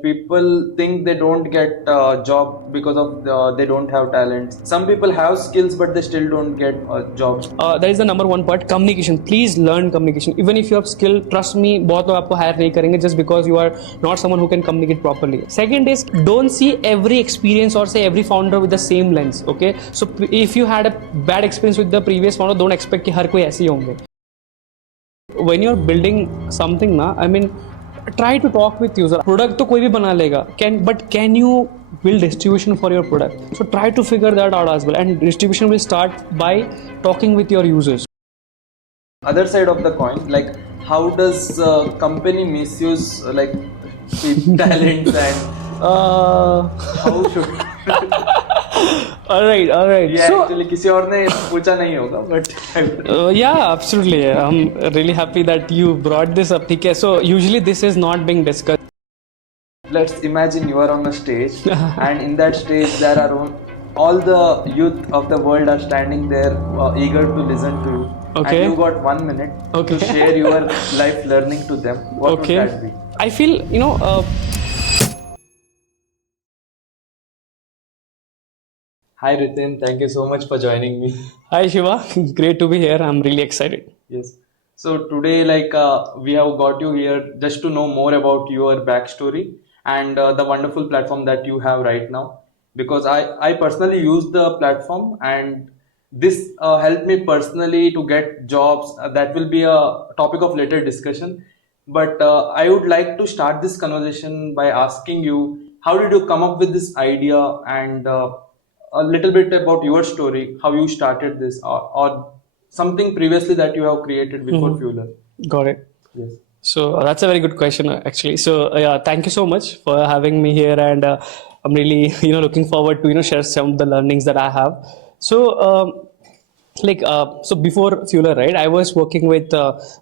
like people think they don't get a job because of they don't have talent. Some people have skills but they still don't get a job. That is the number one part, communication. Please learn communication. Even if you have skill, trust me, बहुत लोग आपको hire नहीं करेंगे just because you are not someone who can communicate properly. Second is, don't see every experience or say every founder with the same lens. Okay, so if you had a bad experience with the previous founder, don't expect कि हर कोई ऐसे ही होंगे. When you're building something ना, I mean, try to talk with user. Product तो कोई भी बना लेगा, but can you build distribution for your product? So try to figure that out as well, and distribution will start by talking with your users. Other side of the coin, like how does company misuse like talents and how should all right yeah, so actually किसी और ने पूछा नहीं होगा but yeah, absolutely, I'm really happy that you brought this up. Okay, so usually this is not being discussed. Let's imagine you are on a stage and in that stage there are all the youth of the world are standing there eager to listen to you. Okay. And you got 1 minute Okay. to share your life learning to them. What Okay. would that be? I feel, Hi Ritin, thank you so much for joining me. hi Shiva, great to be here. I'm really excited. Yes. So today, like we have got you here just to know more about your backstory and the wonderful platform that you have right now. Because I personally use the platform and this helped me personally to get jobs. That will be a topic of later discussion. But I would like to start this conversation by asking you, how did you come up with this idea and a little bit about your story, how you started this or something previously that you have created before Fueler. Got it. Yes. So that's a very good question actually. So yeah, thank you so much for having me here, and I'm really looking forward to share some of the learnings that I have. So so before Fueler, right, I was working with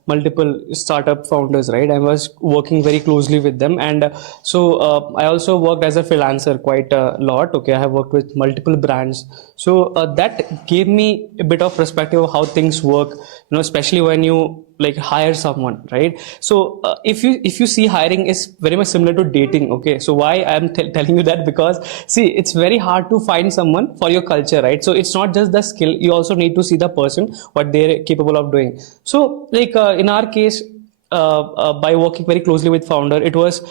multiple startup founders, right? I was working very closely with them, and I also worked as a freelancer quite a lot. Okay, I have worked with multiple brands, so that gave me a bit of perspective of how things work, especially when you like hire someone, right? So if you see, hiring is very much similar to dating. Okay, so why I'm telling you that? Because see, it's very hard to find someone for your culture, right? So it's not just the skill, you also need to see the person, what they're capable of doing. So like in our case, by working very closely with founder, it was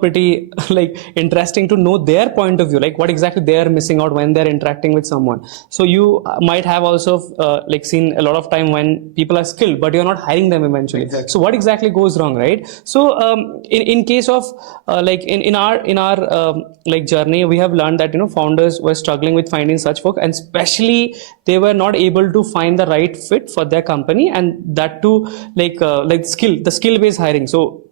pretty like interesting to know their point of view, like what exactly they are missing out when they're interacting with someone. So you might have also like seen a lot of time when people are skilled but you're not hiring them eventually. Exactly. So what exactly goes wrong, right? So in case of like in our like journey, we have learned that founders were struggling with finding such work, and especially they were not able to find the right fit for their company, and that too like the skill based hiring. So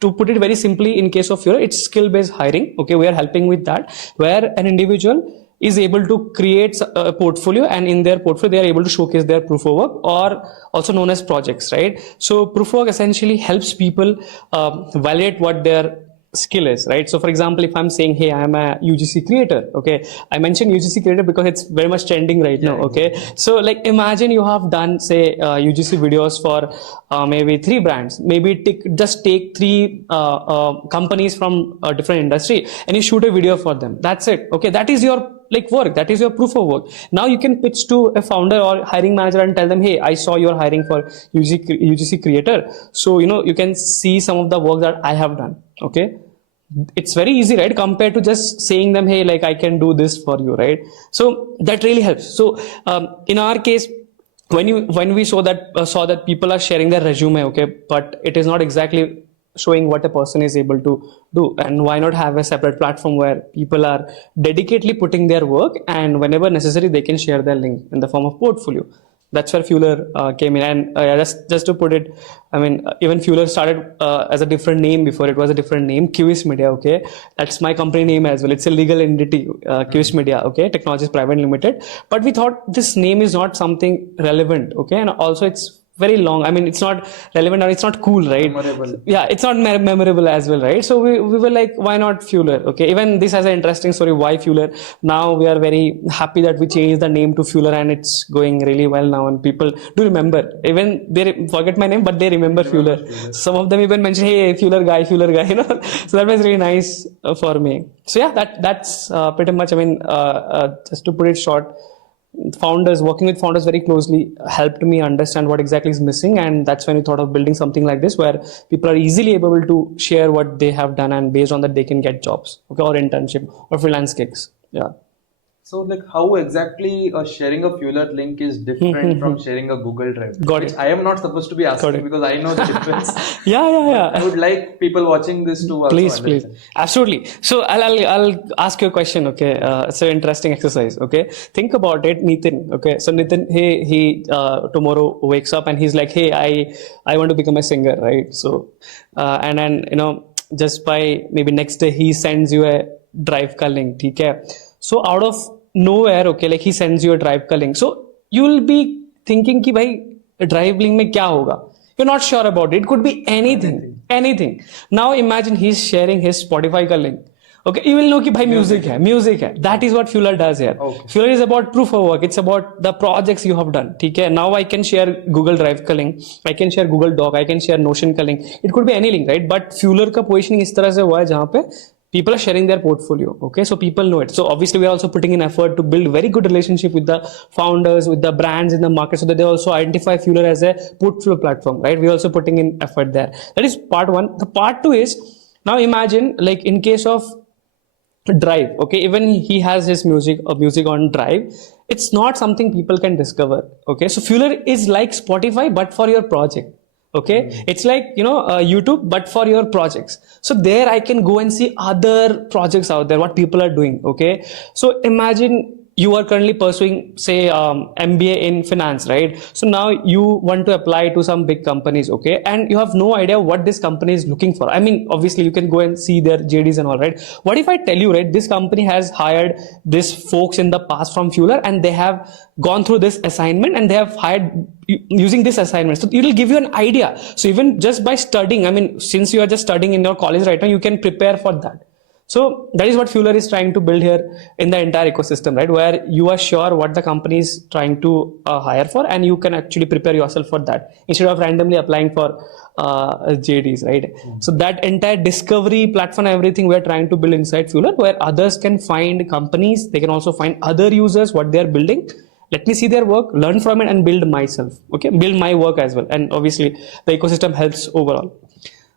to put it very simply, in case of Fueler, it's skill based hiring. Okay, we are helping with that, where an individual is able to create a portfolio, and in their portfolio they are able to showcase their proof of work, or also known as projects, right? So proof of work essentially helps people validate what their skill is, right? So for example, if I'm saying, hey, I'm a UGC creator, okay, I mentioned UGC creator because it's very much trending right now. Okay, so like imagine you have done say UGC videos for maybe 3 brands, maybe just take 3 companies from a different industry, and you shoot a video for them. That's it. Okay, that is your like work, that is your proof of work. Now you can pitch to a founder or hiring manager and tell them, hey, I saw you're hiring for UGC creator, so you can see some of the work that I have done. Okay, it's very easy, right, compared to just saying them, hey, like I can do this for you, right? So that really helps. So in our case, when we saw that people are sharing their resume, okay, but it is not exactly showing what a person is able to do, and why not have a separate platform where people are dedicatedly putting their work, and whenever necessary they can share their link in the form of portfolio. That's where Fueler came in, and just to put it, I mean, even Fueler started as a different name before. It was a different name, QS Media. Okay, that's my company name as well. It's a legal entity, QS Media. Okay, Technologies Private Limited. But we thought this name is not something relevant. Okay, and also it's very long. I mean, it's not relevant or it's not cool, right? Memorable. Yeah, it's not memorable as well, right? So we were like, why not Fueler? Okay, even this has an interesting story. Why Fueler? Now we are very happy that we changed the name to Fueler, and it's going really well now. And people do remember. Even they forget my name, but they remember Fueler. Some of them even mention, "Hey, Fueler guy," you know. So that was really nice for me. So yeah, that's pretty much. I mean, just to put it short, working with founders very closely helped me understand what exactly is missing, and that's when we thought of building something like this where people are easily able to share what they have done, and based on that they can get jobs, okay, or internship or freelance gigs. Yeah. So, like, how exactly sharing a Fueler link is different from sharing a Google Drive? Got Which it. I am not supposed to be asking because I know the difference. Yeah. I would like people watching this to also Please, understand. absolutely. So I'll ask you a question. Okay, it's an interesting exercise. Okay, think about it, Nitin. Okay, so Nitin, he tomorrow wakes up and he's like, hey, I want to become a singer, right? So, and then just by maybe next day he sends you a drive ka link. Okay, so out of nowhere, okay, like he sends you a drive ka link. So you'll be thinking कि भाई drive link में क्या होगा? You're not sure about it. It could be anything. Now imagine he's sharing his Spotify ka link. Okay, you will know कि भाई music है. That is what Fueler does here. Okay. Fueler is about proof of work. It's about the projects you have done. ठीक है? Now I can share Google Drive का link. I can share Google Doc. I can share Notion का link. It could be any link, right? But Fueler का positioning इस तरह से हुआ है जहाँ पे people are sharing their portfolio. Okay, so people know it. So obviously we are also putting in effort to build very good relationship with the founders, with the brands in the market, so that they also identify Fueler as a portfolio platform, right? We're also putting in effort there. That is part one. The part two is, now imagine, like in case of Drive, okay, even he has his music on Drive, it's not something people can discover. Okay, so Fueler is like Spotify but for your project. Okay, it's like YouTube but for your projects. So there I can go and see other projects out there, what people are doing. Okay, so imagine you are currently pursuing, say, MBA in finance, right? So now you want to apply to some big companies, okay, and you have no idea what this company is looking for. I mean, obviously you can go and see their JDs and all, right? What if I tell you, right, this company has hired this folks in the past from Fueler, and they have gone through this assignment and they have hired using this assignment, so it will give you an idea. So even just by studying, I mean, since you are just studying in your college right now, you can prepare for that. So that is what Fueler is trying to build here in the entire ecosystem, right? Where you are sure what the company is trying to hire for, and you can actually prepare yourself for that instead of randomly applying for JDs, right? So that entire discovery platform, everything we are trying to build inside Fueler, where others can find companies, they can also find other users, what they are building. Let me see their work, learn from it, and build myself. Okay, build my work as well, and obviously the ecosystem helps overall.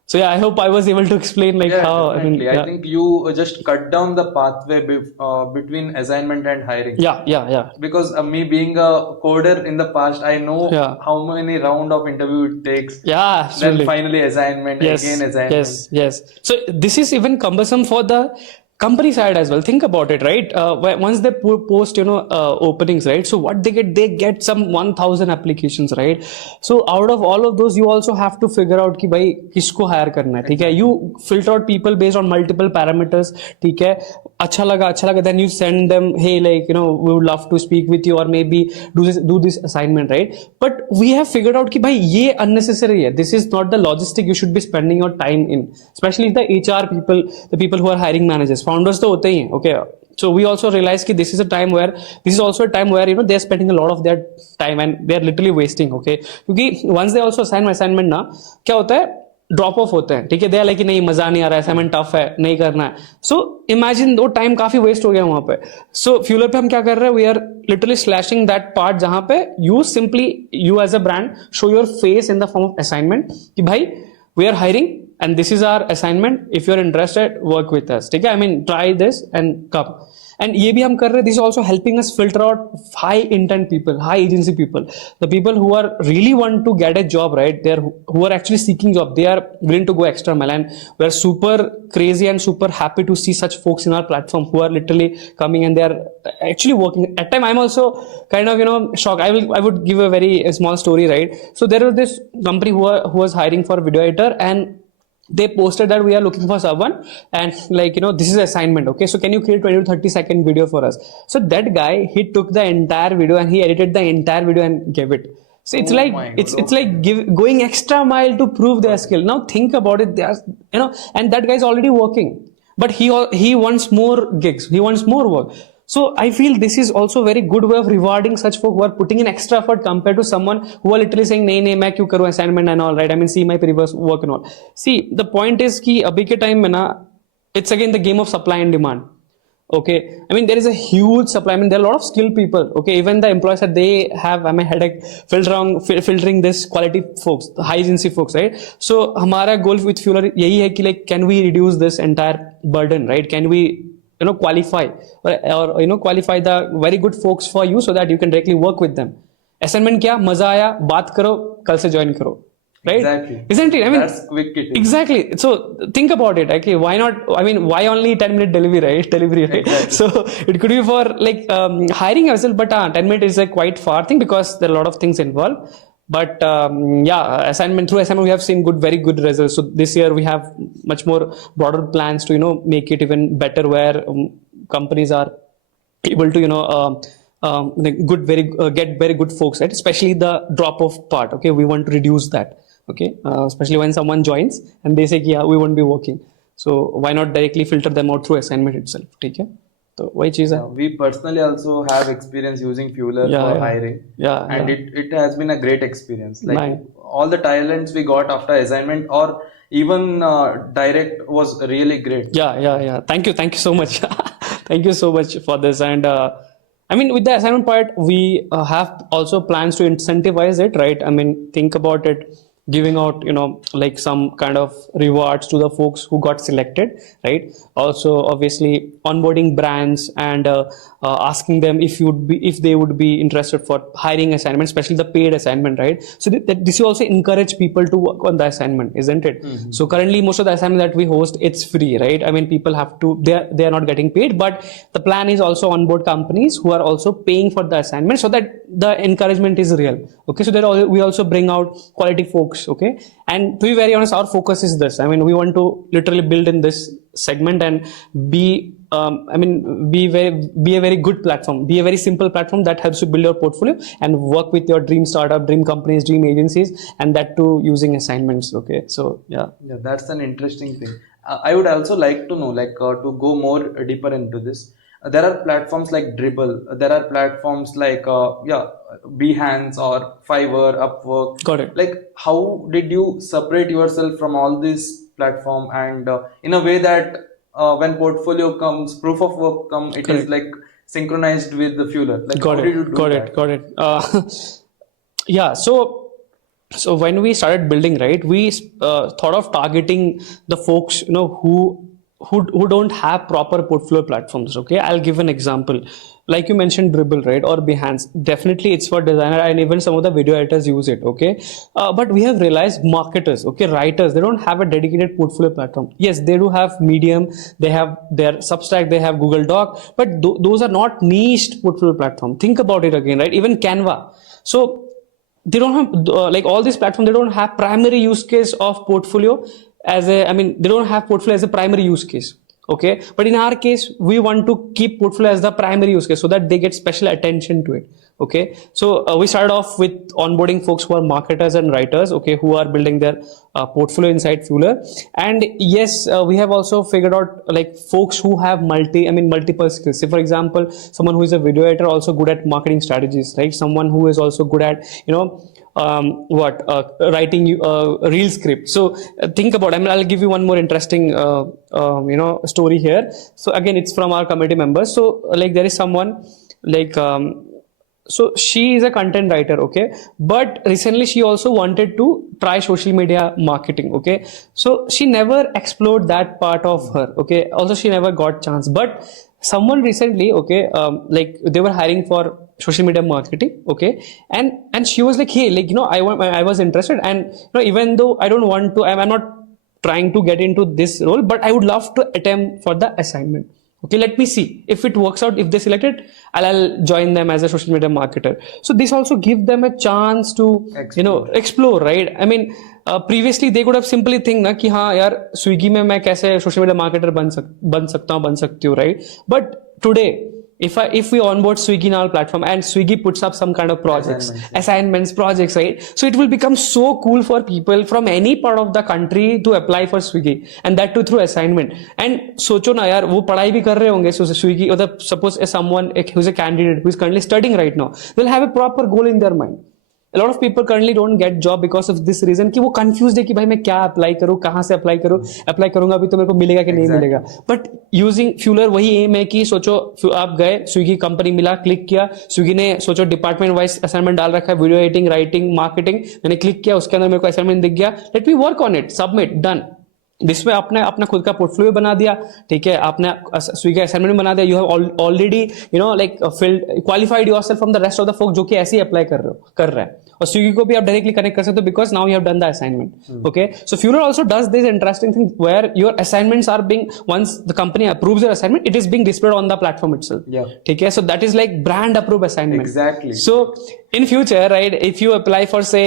So yeah, I hope I was able to explain how. Definitely. I think you just cut down the pathway between assignment and hiring. Yeah. Because me being a coder in the past, I know how many round of interview it takes. Yeah, absolutely. Then finally assignment, again assignment. Yes. So this is even cumbersome for the company side as well. Think about it, right? Once they post openings, right? So what they get some 1000 applications, right? So out of all of those, you also have to figure out कि भाई किसको hire करना है, ठीक है? You filter out people based on multiple parameters, ठीक है? अच्छा लगा, then you send them, hey, like, we would love to speak with you, or maybe do this assignment, right? But we have figured out कि भाई ये unnecessary है. This is not the logistic you should be spending your time in, especially the HR people, the people who are hiring managers. Founders तो होते ही हैं, okay. So we also realized that this is also a time where they're spending a lot of their time and they're literally wasting, okay. क्योंकि once they also assign assignment ना, क्या होता है, drop of होते हैं, ठीक है, they are like नहीं मजा नहीं आ रहा है, असाइनमेंट टफ है, नहीं करना है. सो इमेजिन वो टाइम काफी वेस्ट हो गया वहां पे. सो फ्यूलर पे हम क्या कर रहे हैं, we are literally slashing that part जहां पे you as a brand show your face in the form of assignment कि भाई we are hiring and this is our assignment, if you're interested work with us, ठीक है, I mean try this and come. And ये भी हम कर रहे हैं, this is also helping us filter out high intent people, high agency people, the people who are really want to get a job, right? They're who are actually seeking job, they are willing to go extra mile, and we're super crazy and super happy to see such folks in our platform who are literally coming and they are actually working. At time I'm also kind of shocked. I would give a very small story, right? So there was this company who was hiring for video editor, and they posted that we are looking for someone, and this is assignment, okay, so can you create 20 to 30 second video for us? So that guy, he took the entire video and he edited the entire video and gave it. So it's Oh like my God. it's like going extra mile to prove their skill. Now think about it. They are, and that guy's already working, but he wants more gigs. He wants more work. So I feel this is also a very good way of rewarding such folk who are putting in extra effort compared to someone who are literally saying, "नहीं नहीं मैं क्यों करूँ assignment and all, right? I mean, see my previous work and all." See, the point is कि अभी के time में ना, it's again the game of supply and demand. Okay, I mean there is a huge supply. I mean there are a lot of skilled people. Okay, even the employers that they have, I mean, headache filtering this quality folks, the high agency folks, right? So हमारा goal with Fueler यही है कि like can we reduce this entire burden, right? Can we qualify or qualify the very good folks for you so that you can directly work with them. Assignment क्या मजा आया बात करो कल से join करो. Right? Exactly. Isn't it? I mean, that's quick it is. Exactly. So think about it. Okay, why not? I mean, why only 10-minute delivery, right? Delivery, right? Exactly. So it could be for like hiring as well, but 10 minutes is a quite far thing because there are a lot of things involved. But yeah, through assignment we have seen very good results. So this year we have much more broader plans to make it even better, where companies are able to get very good folks, right? Especially the drop off part. Okay, we want to reduce that. Okay, especially when someone joins and they say yeah we won't be working, so why not directly filter them out through assignment itself. ठीक है, तो वही चीज है. We personally also have experience using Fueler for hiring, and it has been a great experience. Like all the talents we got after assignment or even direct was really great. Yeah. Thank you so much. Thank you so much for this. And I mean, with the assignment part, we have also plans to incentivize it, right? I mean, think about it, giving out like some kind of rewards to the folks who got selected, right? Also obviously onboarding brands and asking them if they would be interested for hiring assignment, especially the paid assignment, right? So this will also encourage people to work on the assignment, isn't it? Mm-hmm. So currently most of the assignment that we host, it's free, right? I mean, people have to, they are not getting paid, but the plan is also onboard companies who are also paying for the assignment so that the encouragement is real. Okay, so that we also bring out quality folks. Okay, and to be very honest, our focus is this. I mean, we want to literally build in this segment and be a very good platform, be a very simple platform that helps you build your portfolio and work with your dream startup, dream companies, dream agencies, and that too using assignments. Okay, so yeah, that's an interesting thing. I would also like to know, like to go more deeper into this. There are platforms like Dribble. There are platforms like Behance or Fiverr, Upwork. Got it. Like, how did you separate yourself from all these platforms and in a way that when portfolio comes, proof of work comes, it is like synchronized with the Fueler. Like, how did you do that? Got it. Yeah. So when we started building, right, we thought of targeting the folks who don't have proper portfolio platforms. Okay, I'll give an example. Like you mentioned, Dribble, right, or Behance. Definitely, it's for designer, and even some of the video editors use it. Okay, but we have realized marketers, okay, writers, they don't have a dedicated portfolio platform. Yes, they do have Medium, they have their Substack, they have Google Doc, but those are not niched portfolio platform. Think about it again, right? Even Canva. So they don't have like all these platforms. They don't have primary use case of portfolio they don't have portfolio as a primary use case. Okay, but in our case, we want to keep portfolio as the primary use case so that they get special attention to it. Okay, so we started off with onboarding folks who are marketers and writers, okay, who are building their portfolio inside Fueler. And yes, we have also figured out like folks who have multiple skills. Say for example, someone who is a video editor also good at marketing strategies, right? Someone who is also good at writing a reel script. So think about, I'll give you one more interesting story here. So again, it's from our committee members. So like there is someone like so she is a content writer, okay, but recently she also wanted to try social media marketing. Okay, so she never explored that part of her. Okay, also she never got chance, but someone recently, okay, like they were hiring for social media marketing, okay, and she was like, hey, like I was interested, and even though I don't want to, I'm not trying to get into this role, but I would love to attempt for the assignment. Okay, let me see if it works out. If they select it, I'll join them as a social media marketer. So this also give them a chance to explore, right? I mean, previously they could have simply think na कि हाँ यार Swiggy में मैं कैसे social media marketer बन सकती हूँ, right? But today if we onboard Swiggy in our platform and Swiggy puts up some kind of projects, assignments, projects, right? So it will become so cool for people from any part of the country to apply for Swiggy, and that too through assignment. And सोचो ना यार, वो पढ़ाई भी कर रहे होंगे, so Swiggy, or suppose someone who's a candidate who is currently studying right now, they'll have a proper goal in their mind. A lot of people currently don't get job because of this reason कि वो confused है कि भाई मैं क्या apply करूँ, कहाँ से अप्लाई करूँ, अप्लाई करूंगा अभी तो मेरे को मिलेगा कि नहीं मिलेगा. बट यूजिंग फ्यूलर वही एम है कि सोचो आप गए, स्विगी कंपनी मिला, क्लिक किया, स्विगी ने सोचो डिपार्टमेंट वाइज असाइनमेंट डाल रखा है, वीडियो एडिटिंग, राइटिंग, मार्केटिंग, मैंने क्लिक किया, उसके अंदर मेरे को असाइनमेंट दिख गया, let me work on it, submit, done. जिसमें आपने अपना खुद का पोर्टफोलियो बना दिया, ठीक है, आपने स्विगी असाइनमेंट बना दिया, you have already like filled qualified yourself from the rest of the folk जो कि ऐसे ही अप्लाई कर रहे हैं, और स्विगी को भी आप डायरेक्टली कनेक्ट कर सकते हो because now you have done the assignment. Okay, so Fueler also does this interesting thing where your assignments are being, once the company approves your assignment, it is being displayed on the platform itself. ठीक है, so that is like brand approve assignment. Exactly. So in future, right, if you apply for, say,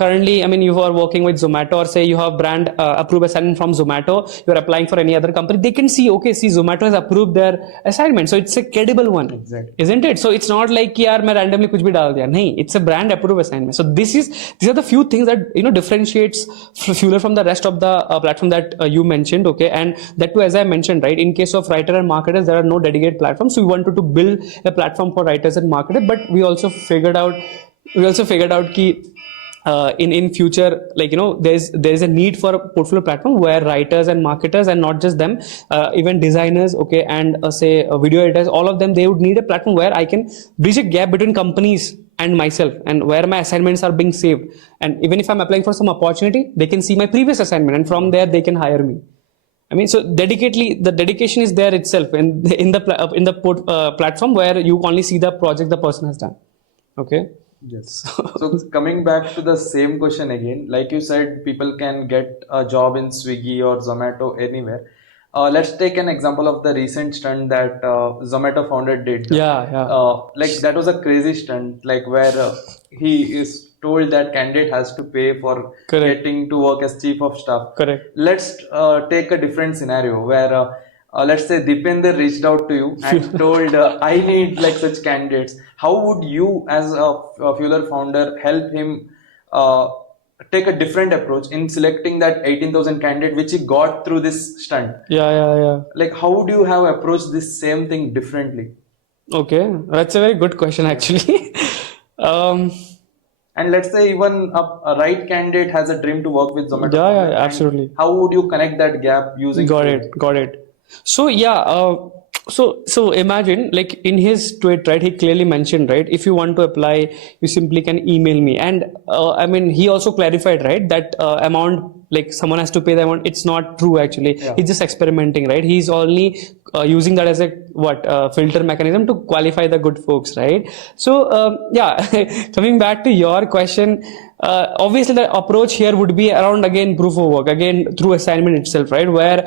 currently, I mean, you are working with Zomato, or say you have brand approved assignment from Zomato, you are applying for any other company, they can see, okay, see, Zomato has approved their assignment, so it's a credible one. Exactly. Isn't it? So it's not like कि यार मैं randomly कुछ भी डाल दिया, नहीं, it's a brand approved assignment. So these are the few things that differentiates Fueler from the rest of the platform that you mentioned. Okay, and that too, as I mentioned, right, in case of writer and marketers, there are no dedicated platforms, so we wanted to build a platform for writers and marketers, but we also figured out कि in future, like there is a need for a portfolio platform where writers and marketers, and not just them, even designers, okay, and say video editors, all of them, they would need a platform where I can bridge a gap between companies and myself, and where my assignments are being saved, and even if I'm applying for some opportunity, they can see my previous assignment, and from there they can hire me. I mean, so the dedication is there itself in the platform where you only see the project the person has done. Okay. Yes. So coming back to the same question again, like you said, people can get a job in Swiggy or Zomato anywhere. Let's take an example of the recent stunt that Zomato founder did. Yeah. Like that was a crazy stunt, like where he is told that candidate has to pay for getting to work as chief of staff. Correct. Let's take a different scenario where let's say Dipender reached out to you and told, I need like such candidates. How would you as a Fueler founder help him take a different approach in selecting that 18,000 candidate which he got through this stunt? Yeah. Like how would you have approached this same thing differently? Okay, that's a very good question actually. And let's say even a right candidate has a dream to work with Zomato. Yeah, absolutely. How would you connect that gap using? Got it. So yeah, so imagine, like in his tweet, right, he clearly mentioned, right, if you want to apply, you simply can email me. And I mean, he also clarified, right, that amount, like someone has to pay the amount, it's not true actually. Yeah. He's just experimenting, right? He's only using that as a filter mechanism to qualify the good folks, right? So yeah, coming back to your question, obviously the approach here would be around, again, proof of work, again through assignment itself, right, where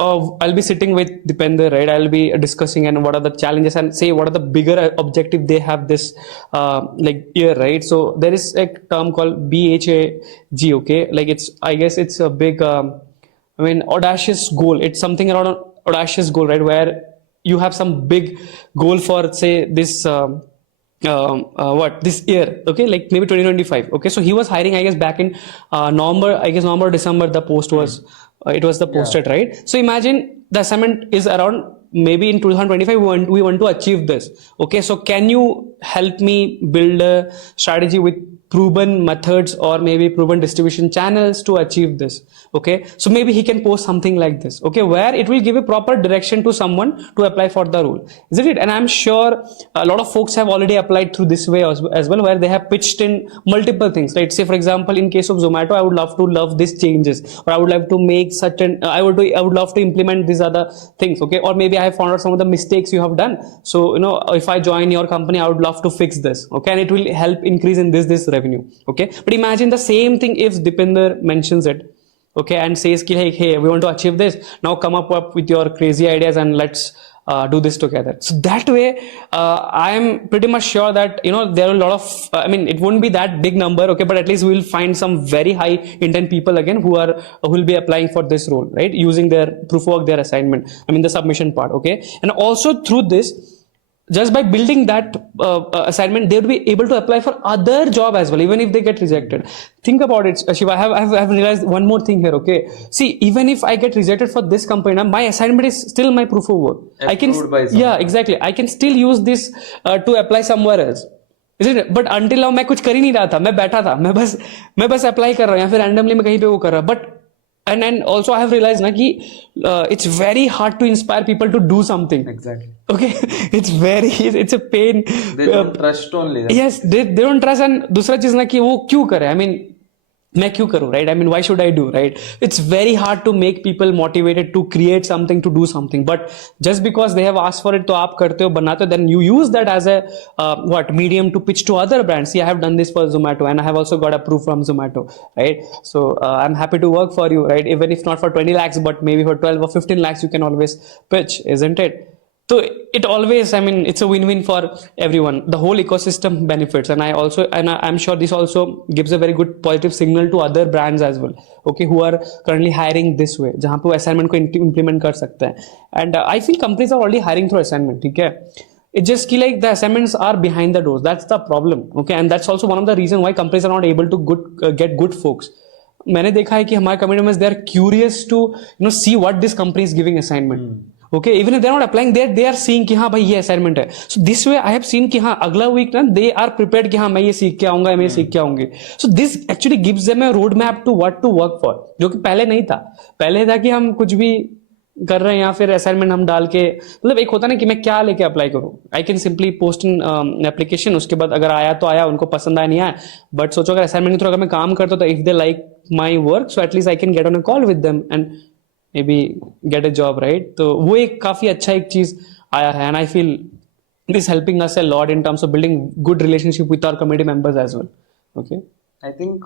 I'll be sitting with Dipender, right? I'll be discussing and what are the challenges, and say what are the bigger objective they have this like year, right? So there is a term called BHAG, okay? Like I guess it's a big, audacious goal. It's something around an audacious goal, right? Where you have some big goal for, say, this this year, okay, like maybe 2025. Okay, so he was hiring, I guess, back in November, December, the post was it was the posted, right? So imagine the assignment is around maybe in 2025 we want to achieve this. Okay, so can you help me build a strategy with proven methods or maybe proven distribution channels to achieve this? Okay, so maybe he can post something like this, okay, where it will give a proper direction to someone to apply for the role, isn't it? And I'm sure a lot of folks have already applied through this way as well, where they have pitched in multiple things, right? Say for example, in case of Zomato, I would love these changes, or I would like to make certain, I would love to implement these other things, okay, or maybe I have found out some of the mistakes you have done, so if I join your company, I would love to fix this, okay, and it will help increase in this revenue, okay. But imagine the same thing if Dipender mentions it, okay, and says, hey, we want to achieve this. Now come up with your crazy ideas and let's do this together. So that way, I am pretty much sure that there are a lot of. I mean, it won't be that big number, okay, but at least we will find some very high intent people again who will be applying for this role, right? Using their proof of work, their assignment. I mean, the submission part, okay, and also through this. Just by building that assignment, they will be able to apply for other job as well, even if they get rejected. Think about it, Shiva. I have realized one more thing here. Okay, see, even if I get rejected for this company, now, my assignment is still my proof of work. I can, yeah, exactly. I can still use this to apply somewhere else. Isn't it? But until now मैं कुछ कर ही नहीं रहा था, मैं बैठा था, मैं बस अप्लाई कर रहा हूँ या फिर रैंडमली मैं कहीं पे वो कर रहा, but and also I have realized na ki it's very hard to inspire people to do something. Exactly. Okay, it's a pain. They don't trust only. Yes, they don't trust. And दूसरा चीज ना कि वो क्यों करे? I mean, मैं क्यों करूँ, right? I mean, why should I do, right? It's very hard to make people motivated to create something, to do something. But just because they have asked for it, तो आप करते हो, बनाते हो, then you use that as a medium to pitch to other brands. See, I have done this for Zomato, and I have also got approved from Zomato, right? So I'm happy to work for you, right? Even if not for 20 lakhs, but maybe for 12 or 15 lakhs, you can always pitch, isn't it? So it always, I mean, it's a win-win for everyone. The whole ecosystem benefits, and I'm sure this also gives a very good positive signal to other brands as well. Okay, who are currently hiring this way, जहाँ पे वो assignment को implement कर सकते हैं. And I feel companies are already hiring through assignment. ठीक है? It's just like the assignments are behind the doors. That's the problem. Okay, and that's also one of the reasons why companies are not able to get good folks. मैंने देखा है कि हमारे community members, they are curious to see what this company is giving assignment. Okay, even if they're not applying, they are seeing कि हाँ भाई ये assignment है. So this way I have seen कि हाँ अगला week ना they are prepared कि हाँ मैं ये सीख के आऊंगा, मैं ये सीख के आऊंगी. So this actually gives them a road map to what to work for, जो कि पहले नहीं था. पहले था कि हम कुछ भी कर रहे हैं या फिर असाइनमेंट हम डाल के, मतलब एक होता ना कि मैं क्या लेके अप्लाई करूं. I can simply post in application, उसके बाद अगर आया तो आया, उनको पसंद आया नहीं आया, बट सोचो अगर असाइनमेंट के थ्रू अगर मैं काम करता तो if they like my work, so at least I can get on a call with them and maybe get a job, right? तो वो एक काफी अच्छा एक चीज आया है, and I feel this helping us a lot in terms of building good relationship with our community members as well. Okay, I think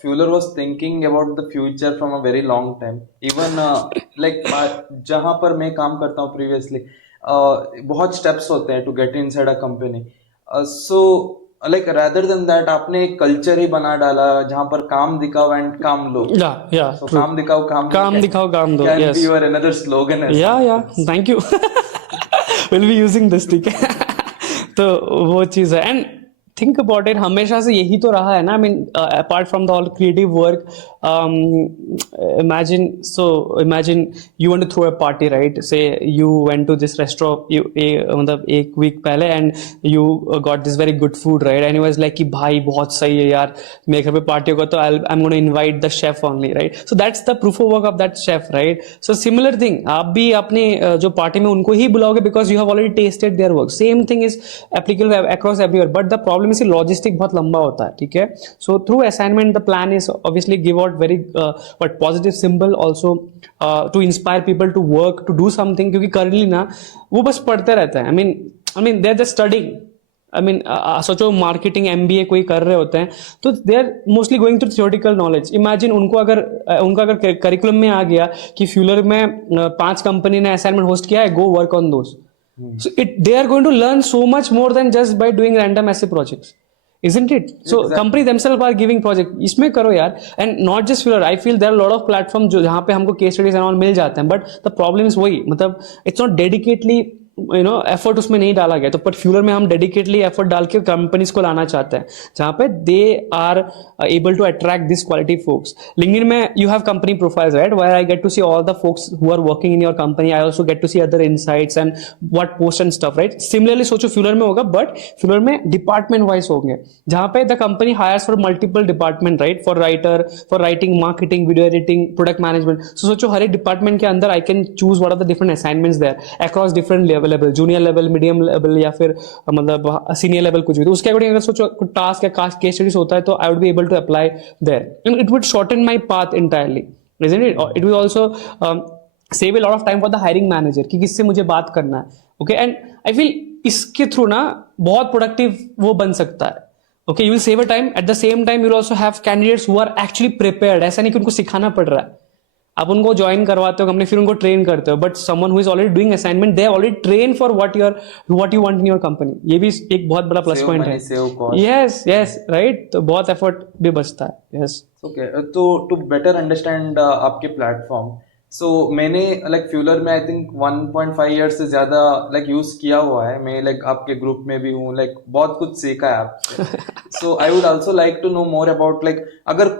Fuller was thinking about the future from a very long time. Even like जहाँ पर मैं काम करता हूँ previously, बहुत steps होते हैं to get inside a company. So like rather than that, आपने एक culture ही बना डाला जहाँ पर काम दिखाओ and काम लो. Yeah. So काम दिखाओ काम दिखाओ काम दो. Can Yes. be your another slogan. Yeah. Thank you. We'll be using this, ठीक है? तो वो चीज है. And think about it, हमेशा से यही तो रहा है ना. I mean, apart from the all creative work, imagine you want to throw a party, right? Say you went to this restaurant मतलब एक week पहले and you got this very good food, right? And you was like कि भाई बहुत सही है यार, मेरे घर पे पार्टी होगा तो I'm going to invite the chef only, right? So that's the proof of work of that chef, right? So similar thing, आप भी अपने जो पार्टी में उनको ही बुलाओगे because you have already tasted their work. Same thing is applicable across everywhere, but the problem is logistic बहुत लंबा होता है, ठीक है? So through assignment the plan is obviously give out very but positive symbol also to inspire people to work, to do something, क्योंकि currently ना वो बस पढ़ते रहते हैं. I mean they're just studying. I mean सोचो मार्केटिंग MBA कोई कर रहे होते हैं तो they are mostly going through theoretical knowledge. Imagine उनका अगर करिकुलम में आ गया कि फ्यूलर में 5 कंपनी ने असाइनमेंट होस्ट किया है, go work on those. So they are going to learn so much more than just by doing random essay projects. Isn't it? So exactly. Company themselves are giving project, इसमें करो यार. And not just Fuller, I feel there are a lot of platforms जो जहाँ पे हमको case studies and all मिल जाते हैं, but the problem is वही, मतलब it's not dedicatedly एफर्ट उसमें नहीं डाला गया. तो पर फ्यूलर में हम डेडिकेटली एफर्ट डाल के कंपनीज को लाना चाहते हैं जहां पे they are able to attract this quality folks. LinkedIn में you have company profiles, right, where I get to see all the folks who are working in your company. I also get to see other insights and what post and stuff, right? Similarly सोचो Fueler में होगा, but फ्यूलर में department wise होंगे जहां पे the company hires for multiple department, right? For writer, for writing, marketing, video editing, product management. So सोचो हर एक डिपार्टमेंट के अंदर I can choose what are the different assignments there across different level, junior level, medium level या फिर मतलब senior level कुछ भी. तो उसके अकॉर्डिंग अगर सोचो टास्क या केस स्टडीज होता है तो I would be able to apply there and it would shorten my path entirely, isn't it? It will also save a lot of time for the hiring manager कि किससे मुझे बात करना है. Okay, and I feel इसके through ना बहुत productive वो बन सकता है. Okay, you will save a time, at the same time you will also have candidates who are actually prepared. ऐसा नहीं कि उनको सिखाना पड़ रहा है. आप उनको ज्वाइन करवाते हो कंपनी, फिर उनको ट्रेन करते हो, but someone who is already doing assignment, they already train for what you want in your company. ये भी एक बहुत बड़ा प्लस सेव पॉइंट मनी है. Save cost. Yes yes right, तो बहुत एफर्ट भी बचता है. यस. ओके, तो टू बेटर अंडरस्टैंड आपके प्लेटफॉर्म, सो मैंने लाइक फ्यूलर में आई थिंक 1.5 ईयर्स से ज्यादा लाइक यूज किया हुआ है. मैं लाइक आपके ग्रुप में भी हूँ, लाइक बहुत कुछ सीखा है आपसे. So I would also like to know more about like अगर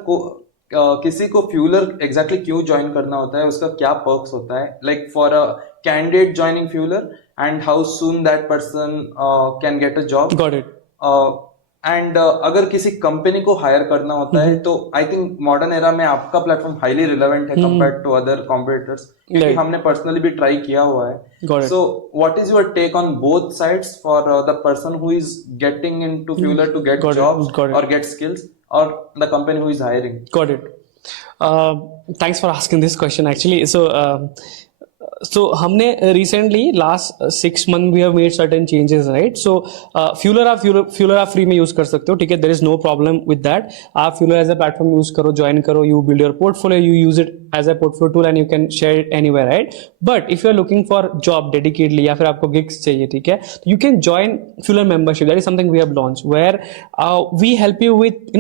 किसी को फ्यूलर एग्जैक्टली क्यों ज्वाइन करना होता है, उसका क्या पर्क्स होता है, like for a candidate joining Fueler, and how soon that person can get a job. Got it. And अगर किसी कंपनी को हायर करना होता है, तो आई थिंक मॉडर्न एरा में आपका प्लेटफॉर्म हाईली रिलेवेंट है कंपेयर टू अदर कॉम्पिटिटर्स, क्योंकि हमने पर्सनली भी ट्राई किया हुआ है. So what is your take on both sides for the person who is getting into Fueler to get jobs और गेट स्किल्स, और the company who is hiring? Got it. Thanks for asking this question actually. So हमने recently last 6 months we have made certain changes, right? So Fueler आप free में use कर सकते हो, ठीक है? There is no problem with that. आप Fueler as a platform use करो, join करो, you build your portfolio, you use it as a portfolio tool and you can share it anywhere, right? But if you are looking for job dedicatedly या फिर आपको gigs चाहिए, ठीक है? You can join Fueler membership. That is something we have launched where we help you with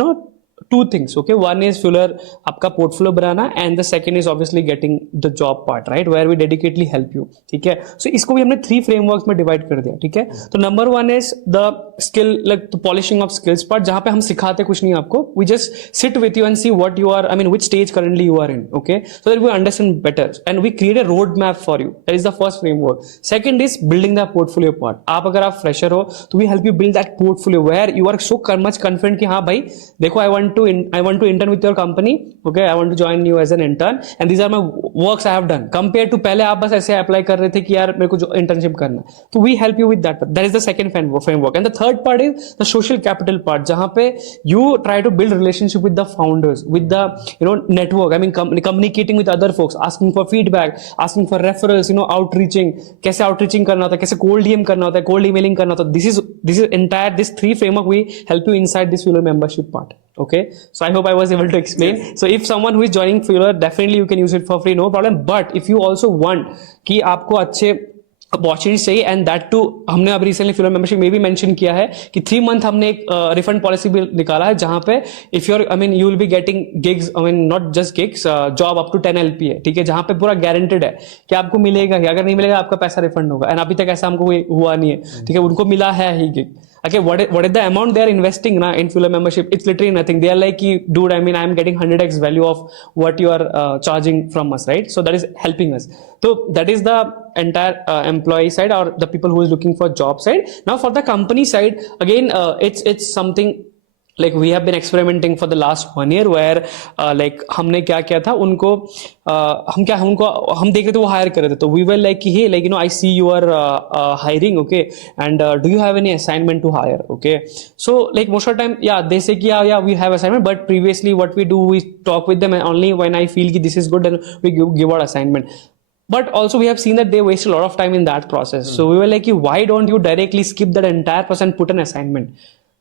two things. Okay, one is Fueler आपका portfolio banana, and the second is obviously getting the job part, right, where we dedicatedly help you. ठीक है? So इसको भी हमने 3 frameworks में divide कर दिया. ठीक है? तो number 1 is the skill, like the polishing of skills part, जहाँ पे हम सिखाते कुछ नहीं आपको. We just sit with you and see what you are, I mean which stage currently you are in. Okay, so that we understand better and we create a roadmap for you. That is the first framework. Second is building the portfolio part. आप अगर आप fresher हो तो we help you build that portfolio where you are so much confident कि हाँ भाई देखो, I want to intern with your company. Okay, I want to join you as an intern and these are my works I have done, compared to पहले आप बस ऐसे apply कर रहे थे कि यार मेरे को जो इंटर्नशिप करना. तो we help you with that. That is the second framework. And the third part is the social capital part, जहाँ पे you try to build relationship with the founders, with the network. I mean communicating with other folks, asking for feedback, asking for referrals, outreaching. कैसे outreaching करना होता है, कैसे cold DM करना होता है, cold emailing करना होता है. This is entire, this 3 framework we help you inside this Fueler membership part. Okay, so I hope I was able to explain. Yes. So if someone who is joining Fueler, definitely you can use it for free, no problem. But if you also want कि आपको अच्छे opportunity चाहिए, and that to हमने अभी recently Fueler membership में भी mention किया है कि 3 मंथ हमने एक रिफंड पॉलिसी भी निकाला है, जहां पे if your you will be getting gigs, not just gigs, job up to 10 LP है, ठीक है, जहां पे पूरा गारंटेड है कि आपको मिलेगा ही, अगर नहीं मिलेगा आपका पैसा रिफंड होगा. एंड अभी तक ऐसा हमको हुआ नहीं है, ठीक है, उनको मिला है ही gig. Okay, what is the amount they are investing in Fueler membership? It's literally nothing. They are like, dude, I am getting 100x value of what you are charging from us, right? So that is helping us. So that is the entire employee side or the people who is looking for job side. Now for the company side, again, it's something like we have been experimenting for the last 1 year where like हमने क्या किया था, उनको हम देख रहे थे वो हायर कर रहे थे, तो we were like hey, like I see you are hiring, okay, and do you have any assignment to hire? Okay, so like most of the time they say कि yeah we have assignment, but previously what we do, we talk with them and only when I feel कि this is good then we give out assignment. But also we have seen that they waste a lot of time in that process. So we were like why don't you directly skip that entire process and put an assignment?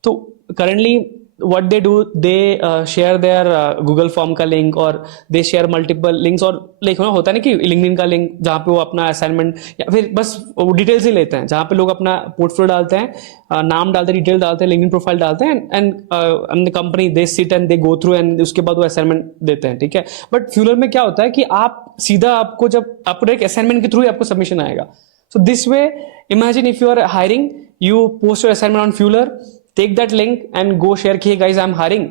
So currently what they do, they share their Google form का link और they share multiple links, और like होता है ना कि LinkedIn का link जहाँ पे वो अपना असाइनमेंट या फिर बस डिटेल्स ही लेते हैं, जहाँ पे लोग अपना पोर्टफोलियो डालते हैं, नाम डालते हैं, डिटेल डालते हैं, LinkedIn प्रोफाइल डालते हैं, and company they sit and they go through and उसके बाद वो असाइनमेंट देते हैं, ठीक है. बट फ्यूलर में क्या होता है कि आप सीधा आपको जब आपको एक असाइनमेंट के थ्रू ही आपको सबमिशन आएगा. So this way imagine if you are hiring, you post your assignment on Fueler, take that link and go share, hey guys, I'm hiring,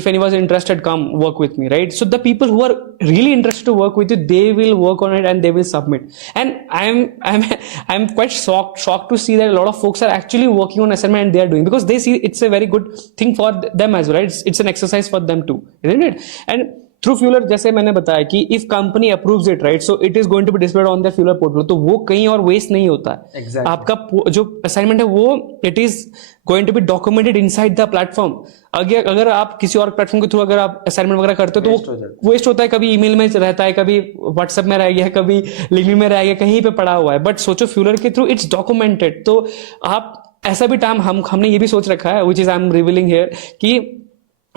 if anyone's interested, come work with me, right? So the people who are really interested to work with you, they will work on it and they will submit. And I'm quite shocked to see that a lot of folks are actually working on assignment and they are doing, because they see it's a very good thing for them as well, right? It's an exercise for them too, isn't it? And through Fueler जैसे मैंने बताया कि if company approves it, right, so it is going to be displayed on the Fueler portal, तो वो कहीं और waste नहीं होता है. exactly. आपका जो असाइनमेंट है वो it is going to be documented inside the platform. अगर आप किसी और प्लेटफॉर्म के थ्रू अगर आप असाइनमेंट वगैरह करते हो तो वो वेस्ट होता है, कभी ईमेल में रहता है, कभी व्हाट्सएप में रह गया, कभी लिंक्डइन में रह गया, कहीं पे पड़ा हुआ है. बट सोचो फ्यूलर के थ्रू इट्स डॉक्यूमेंटेड, तो आप ऐसा भी टाइम हमने ये भी सोच रखा है, which is I am revealing here, कि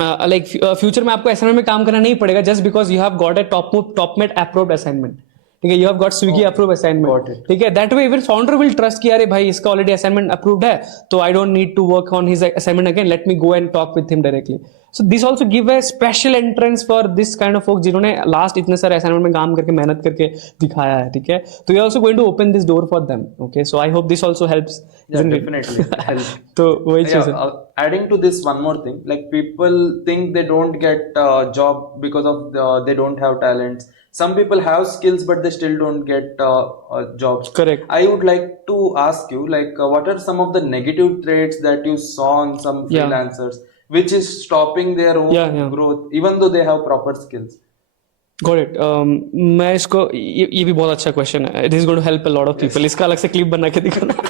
फ्यूचर में आपको असाइनमेंट में काम करना नहीं पड़ेगा just because you have got a Topmate approved assignment. ठीक है, you have got Swiggy approve Got assignment. it. ठीक है, that way even founder will trust कि अरे भाई इसका ऑलरेडी असाइनमेंट अप्रूव्ड है, तो I don't need to work on his assignment again, let me go and talk with him directly. So this also give a special entrance for this kind of folk जिन्होंने last इतने सारे assignment में काम करके मेहनत करके दिखाया है. ठीक है, तो you also going to open this door for them. Okay, so I hope this also helps. Yeah, definitely. It helps. तो वही चीज Yeah, है. adding to this one more thing, like people think they don't get a job because of they don't have talents. Some people have skills but they still don't get jobs. Correct. I would like to ask you, like, what are some of the negative traits that you saw in some Yeah. freelancers, which is stopping their own Yeah. growth, even though they have proper skills? Got it. मैं इसको ये भी बहुत अच्छा question है. This is going to help a lot of people. इसका अलग से क्लिप बना के दिखाना.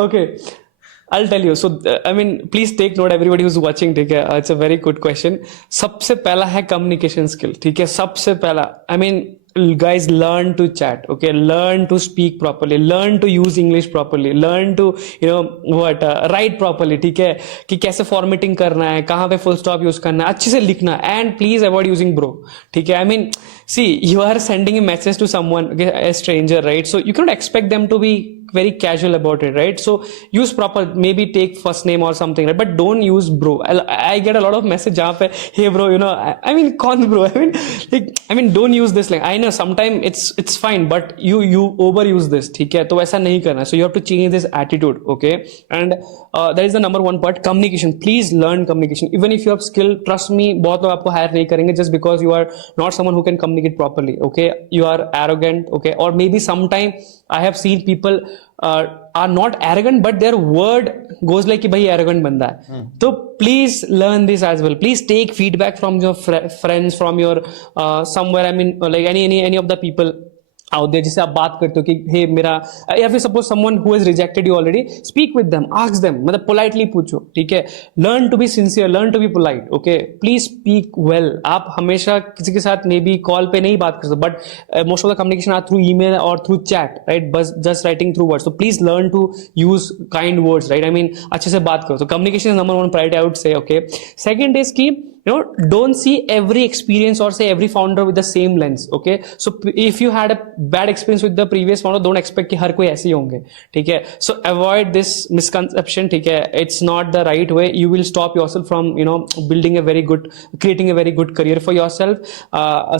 Okay, I'll tell you. So I mean, please take note, everybody who's watching. ठीक है, it's a very good question. सबसे पहला है communication skill. ठीक है, सबसे पहला. I mean, guys, learn to chat. Okay, learn to speak properly, learn to use English properly, learn to write properly. ठीक है, कि कैसे formatting करना है, कहाँ पे full stop use करना है, अच्छे से लिखना है, and please avoid using bro. ठीक है, I mean, see, you are sending a message to someone, okay, a stranger, right? So you cannot expect them to be very casual about it, right? So use proper, maybe take first name or something, right? But don't use bro. I get a lot of message जहाँ पे hey bro, I mean कौन bro? I mean don't use this like. I know sometimes it's fine, but you overuse this. ठीक है, तो ऐसा नहीं करना. So you have to change this attitude, okay? And that is the number one part, communication. Please learn communication. Even if you have skill, trust me, बहुत लोग आपको hire नहीं करेंगे just because you are not someone who can communicate properly, okay? You are arrogant, okay? Or maybe sometime I have seen people are not arrogant, but their word goes like कि भाई arrogant बंदा है. तो please learn this as well. Please take feedback from your friends, from your somewhere. I mean, like any of the people out there जिससे आप बात करते हो कि हे मेरा, या फिर suppose someone who has rejected you already, speak with them, ask them, मतलब पोलाइटली पूछो. ठीक है, learn to be sincere, learn to be polite. Okay, please speak well. आप हमेशा किसी के साथ मे बी कॉल पे नहीं बात कर सकते, but most of the communication are through email और थ्रू चैट, राइट? बस जस्ट राइटिंग थ्रू वर्ड्स. तो please learn to use kind words, right? I mean अच्छे से बात करो. तो communication is number one priority, I would say. Okay, second is की don't see every experience or say every founder with the same lens. Okay, so if you had a bad experience with the previous founder, don't expect कि हर कोई ऐसे ही होंगे. ठीक है, so avoid this misconception. ठीक है, it's not the right way. You will stop yourself from building a very good, creating a very good career for yourself.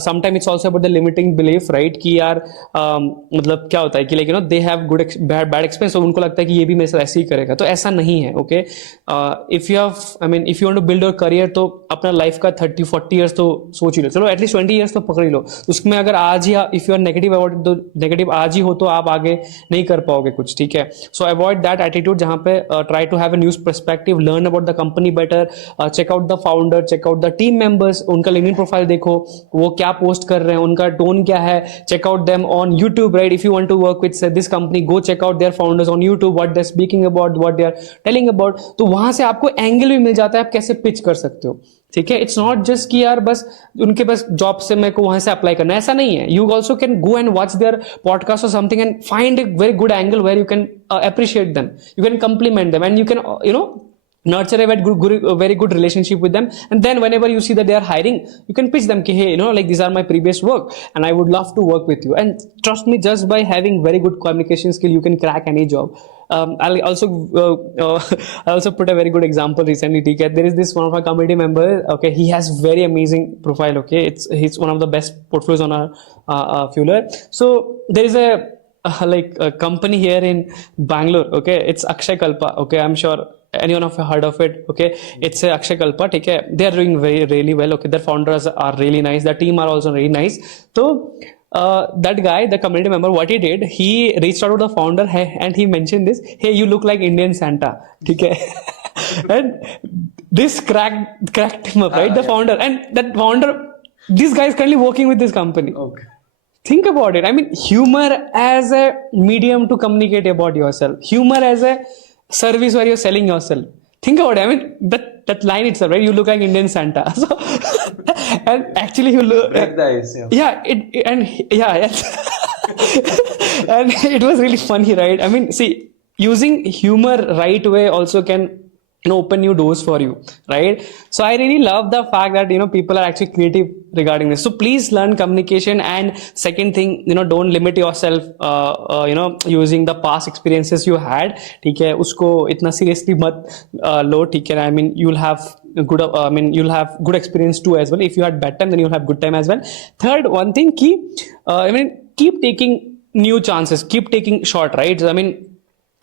Sometimes it's also about the limiting belief, right? कि यार मतलब क्या होता है कि like they have good bad experience, so उनको लगता है कि ये भी मेरे साथ ऐसे ही करेगा. तो ऐसा नहीं है. Okay, if you have, I mean, if you want to build your career, तो अपना लाइफ का 30-40 ईयर्स तो सोच ही लो. चलो एटलीस्ट 20 ईयर्स तो पकड़ ही लो. उसमें अगर आज ही if you are negative about, तो नेगेटिव आज ही हो तो आप आगे नहीं कर पाओगे कुछ. ठीक है, सो अवॉइड दैट एटीट्यूड जहां पे try to have a news perspective, learn about the company better, check out the founder, check out the team members, उनका लिंक्डइन प्रोफाइल देखो, वो क्या पोस्ट कर रहे हैं, उनका टोन क्या है. Check out them on YouTube, right? If you want to work with this company, go check out their founders on YouTube, what they are speaking about, what they are telling about. तो वहां से आपको angle भी मिल जाता है, आप कैसे pitch कर सकते हो. ठीक है, इट्स नॉट जस्ट कि यार बस उनके बस जॉब से मेरे को वहां से अप्लाई करना है, ऐसा नहीं है. You also can go and watch their podcast और something and find a very good angle where you can appreciate them, you can compliment them, and you can nurture a very good relationship with them. And then whenever you see that they are hiring, you can pitch them ki, hey, like these are my previous work and I would love to work with you. And trust me, just by having very good communication skill, you can crack any job. I also put a very good example recently. There is this one of our community member. Okay, he has very amazing profile. Okay, he's one of the best portfolios on our Fueler. So there is a company here in Bangalore. Okay, it's Akshay Kalpa. Okay, I'm sure anyone of you heard of it. Okay, it's a Akshay Kalpa. Okay, they are doing really well. Okay, their founders are really nice, their team are also really nice. So that guy, the community member, what he did, he reached out to the founder and he mentioned this, hey, you look like Indian Santa. Okay. And this cracked him up, right? The founder, and that founder, this guy is currently working with this company. Okay. Think about it. I mean, humor as a medium to communicate about yourself, humor as a service where you're selling yourself. Think about it. I mean, that line itself, right? You look like Indian Santa. So, and actually, you look. Break the ice. Yeah. And it was really funny, right? I mean, see, using humor right way also can open new doors for you, right? So I really love the fact that people are actually creative regarding this. So please learn communication. And second thing, don't limit yourself using the past experiences you had. ठीक है, उसको इतना seriously मत लो, ठीक है. I mean, you'll have good experience too as well. If you had bad time, then you'll have good time as well. Third, one thing, keep taking new chances, keep taking short, right? I mean,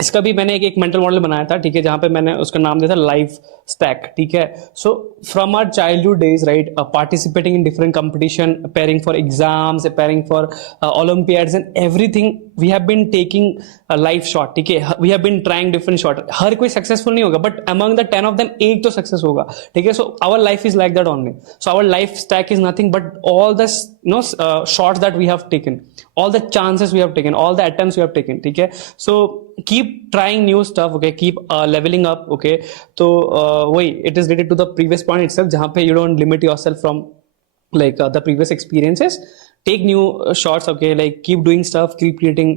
इसका भी मैंने एक mental model बनाया था, ठीक है, जहां पे मैंने उसका नाम दिया था लाइफ स्टैक, ठीक है. So from our childhood days, right, participating in different competition, appearing for exams, appearing for olympiads and everything, we have been taking life shot, ठीक है. We have been trying different shot. हर कोई successful नहीं होगा, but among the 10 of them एक तो success होगा, ठीक है. So our life is like that only. So our life stack is nothing but all the shots that we have taken, all the chances we have taken, all the attempts we have taken, ठीक है. So keep trying new stuff, okay, keep leveling up, okay. So वही, it is related to the previous point itself, जहाँ पे you don't limit yourself from like the previous experiences. Take new shots, okay, like keep doing stuff, keep creating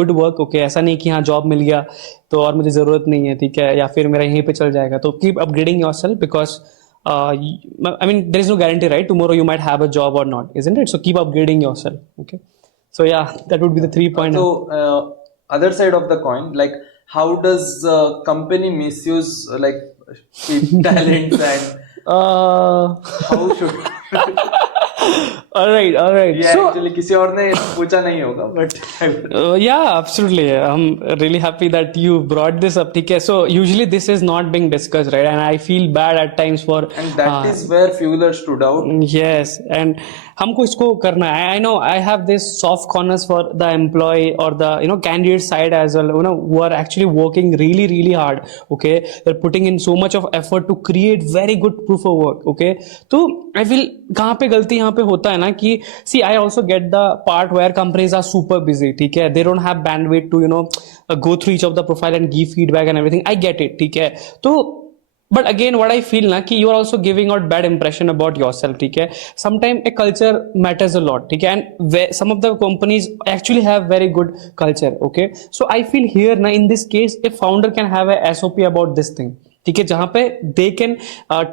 good work, okay. ऐसा नहीं कि हाँ job मिल गया तो और मुझे जरूरत नहीं है, ठीक है, या फिर मेरा यहीं पे चल जाएगा. तो keep upgrading yourself because I mean there is no guarantee, right? Tomorrow you might have a job or not, isn't it? So keep upgrading yourself, okay. So yeah, that would be the 3 points. So other side of the coin, like how does company misuse like talents and how should all right. yeah, So actually किसी और ने पूछा नहीं होगा, but yeah, absolutely. I'm really happy that you brought this up, ठीक है. So usually this is not being discussed, right? And I feel bad at times for and that is where Fueler stood out. yes, and हमको इसको करना है. I know I have this soft corners for the employee or the candidate side as well, who are actually working really hard, okay. They're putting in so much of effort to create very good proof of work, okay. तो I feel कहाँ पे गलती यहाँ पे होता है ना कि see I also get the part where companies are super busy, ठीक है. They don't have bandwidth to go through each of the profile and give feedback and everything. I get it, ठीक है. तो but again what I feel na ki you are also giving out bad impression about yourself, ठीक है. Sometimes a culture matters a lot, ठीक है, and some of the companies actually have very good culture, okay. So I feel here na in this case a founder can have a SOP about this thing, ठीक है, जहां पे they can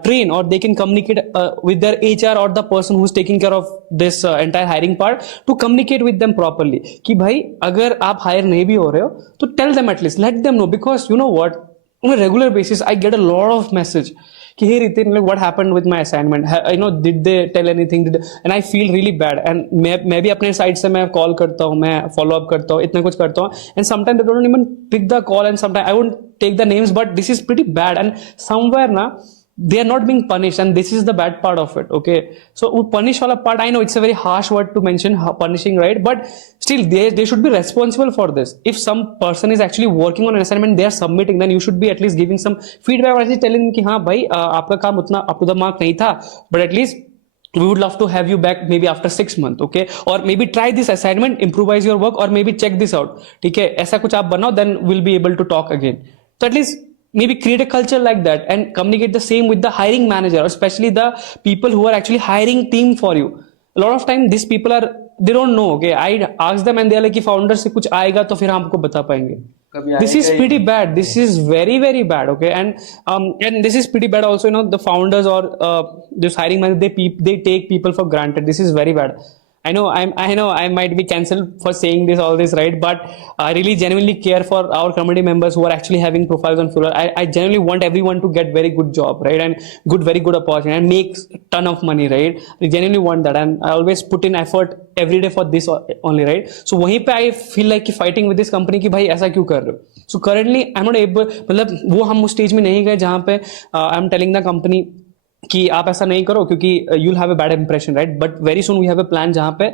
train or they can communicate with their HR or the person who's taking care of this entire hiring part to communicate with them properly कि भाई अगर आप hire नहीं भी हो रहे हो तो tell them at least, let them know, because you know what, on a regular basis I get a lot of message कि hey Ritin, like what happened with my assignment, did they tell anything, and I feel really bad. And मैं भी अपने side से मैं call करता हूँ, मैं follow up करता हूँ, इतना कुछ करता हूँ, and sometimes they don't even pick the call, and sometimes I won't take the names, but this is pretty bad. And somewhere na they are not being punished, and this is the bad part of it, okay. So वो punish वाला part, I know it's a very harsh word to mention, punishing, right, but still they should be responsible for this. If some person is actually working on an assignment, they are submitting, then you should be at least giving some feedback or at least telling कि हाँ भाई आपका काम उतना up to the mark नहीं था, but at least we would love to have you back maybe after 6 months, okay, or maybe try this assignment, improvise your work, or maybe check this out, ठीक है. ऐसा कुछ आप बनाओ, then we'll be able to talk again. So at least maybe create a culture like that and communicate the same with the hiring manager, or especially the people who are actually hiring team for you. A lot of time these people are, they don't know, okay. I ask them and they are like कि founder से कुछ आएगा तो फिर हम आपको बता पाएंगे. This is pretty bad. This is very bad, okay. And this is pretty bad also, the founders or this hiring manager, they take people for granted. This is very bad. I know I might be cancelled for saying this, all this, right? But I really genuinely care for our community members who are actually having profiles on Fuller. I genuinely want everyone to get very good job, right? And very good opportunity and make ton of money, right? I genuinely want that, and I always put in effort every day for this only, right? So वहीं पे I feel like fighting with this company कि भाई ऐसा क्यों कर रहे हो? So currently I'm not able, मतलब वो हम उस stage में नहीं गए जहाँ पे I'm telling the company कि आप ऐसा नहीं करो क्योंकि you'll have a bad impression, right? But very soon we have a plan जहाँ पे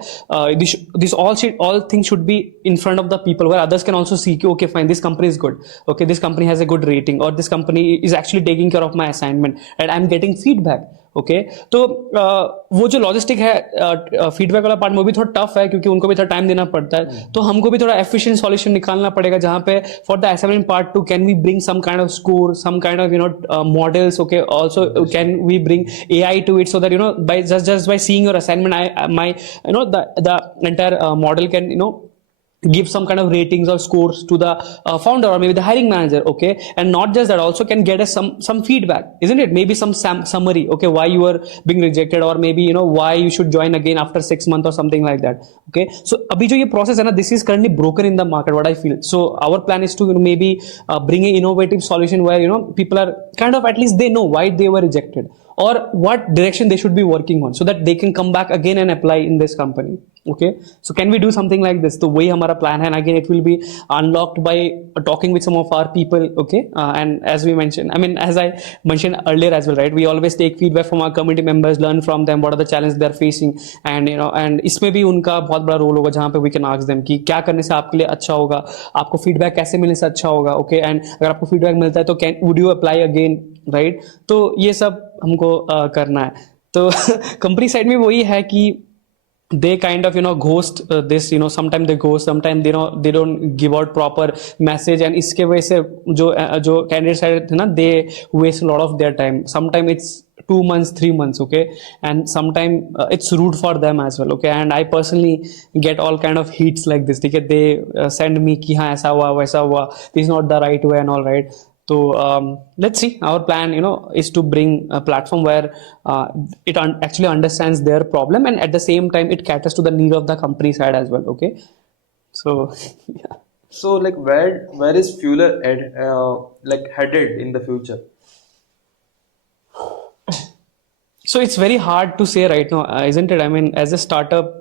this all things should be in front of the people where others can also see कि okay fine, this company is good, okay, this company has a good rating, or this company is actually taking care of my assignment and I'm getting feedback, okay. तो वो जो logistic है feedback वाला part, वो भी थोड़ा tough है क्योंकि उनको भी थोड़ा टाइम देना पड़ता है. तो हमको भी थोड़ा एफिशिएंट सॉल्यूशन निकालना पड़ेगा जहां पे for the assignment part 2 can we bring some kind of score, some kind of models, okay. Also can we bring AI to it so that by just by seeing your assignment, the entire model can give some kind of ratings or scores to the founder or maybe the hiring manager, okay, and not just that, also can get us some feedback, isn't it? Maybe some summary, okay, why you are being rejected, or maybe why you should join again after 6 months or something like that, okay. So abhi jo ye process hai na, this is currently broken in the market, what I feel. So our plan is to maybe bring an innovative solution where people are kind of, at least they know why they were rejected or what direction they should be working on, so that they can come back again and apply in this company, okay. So can we do something like this? The way hamara plan hai, and again it will be unlocked by talking with some of our people, okay. And as we mentioned, I mean, as I mentioned earlier as well, right, we always take feedback from our community members, learn from them what are the challenges they are facing, and and इसमें भी उनका बहुत बड़ा role होगा, जहाँ पे we can ask them कि क्या करने से आपके लिए अच्छा होगा, आपको फीडबैक कैसे मिलने से अच्छा होगा, ओके, एंड अगर आपको फीडबैक मिलता है तो can would you apply again, right. तो ये सब हमको करना है. तो कंपनी साइड में वही है कि they kind of ghost this, sometimes they ghost, sometimes they don't give out proper message, and इसके वजह से जो candidates है ना, they waste a lot of their time. Sometimes it's 2 months, 3 months, okay, and sometimes it's rude for them as well, okay. And I personally get all kind of heats like this, okay. They send me कि हाँ ऐसा हुआ वैसा हुआ, this is not the right way and all, right. So let's see. Our plan, is to bring a platform where it actually understands their problem, and at the same time it caters to the need of the company side as well. Okay. So yeah. So like where is Fueler like headed in the future? So it's very hard to say right now, isn't it? I mean, as a startup,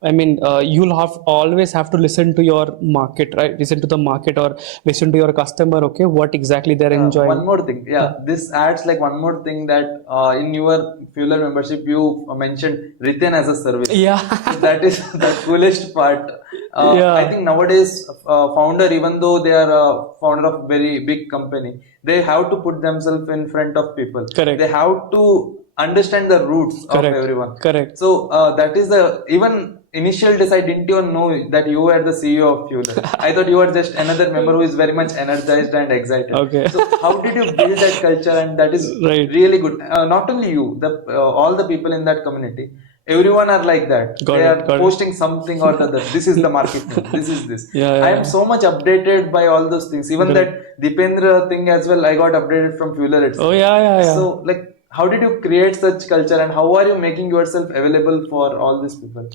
you'll always have to listen to your market, right? Listen to the market or listen to your customer, okay, what exactly they're enjoying. One more thing, this adds like one more thing, that in your Fueler membership you mentioned written as a service. Yeah. So that is the coolest part. I think nowadays founder, even though they are founder of very big company, they have to put themselves in front of people. Correct. They have to understand the roots of everyone. Correct. So that is the, even initial days I didn't even know that you were the CEO of Fueler. I thought you were just another member who is very much energized and excited. Okay. So how did you build that culture? And that is really good. Not only you, all the people in that community, everyone are like that. They are posting something or the other. This is the marketing. This is this. I am so much updated by all those things. Even that Dipendra thing as well, I got updated from Fueler itself. Oh yeah. So like, how did you create such culture, and how are you making yourself available for all these people?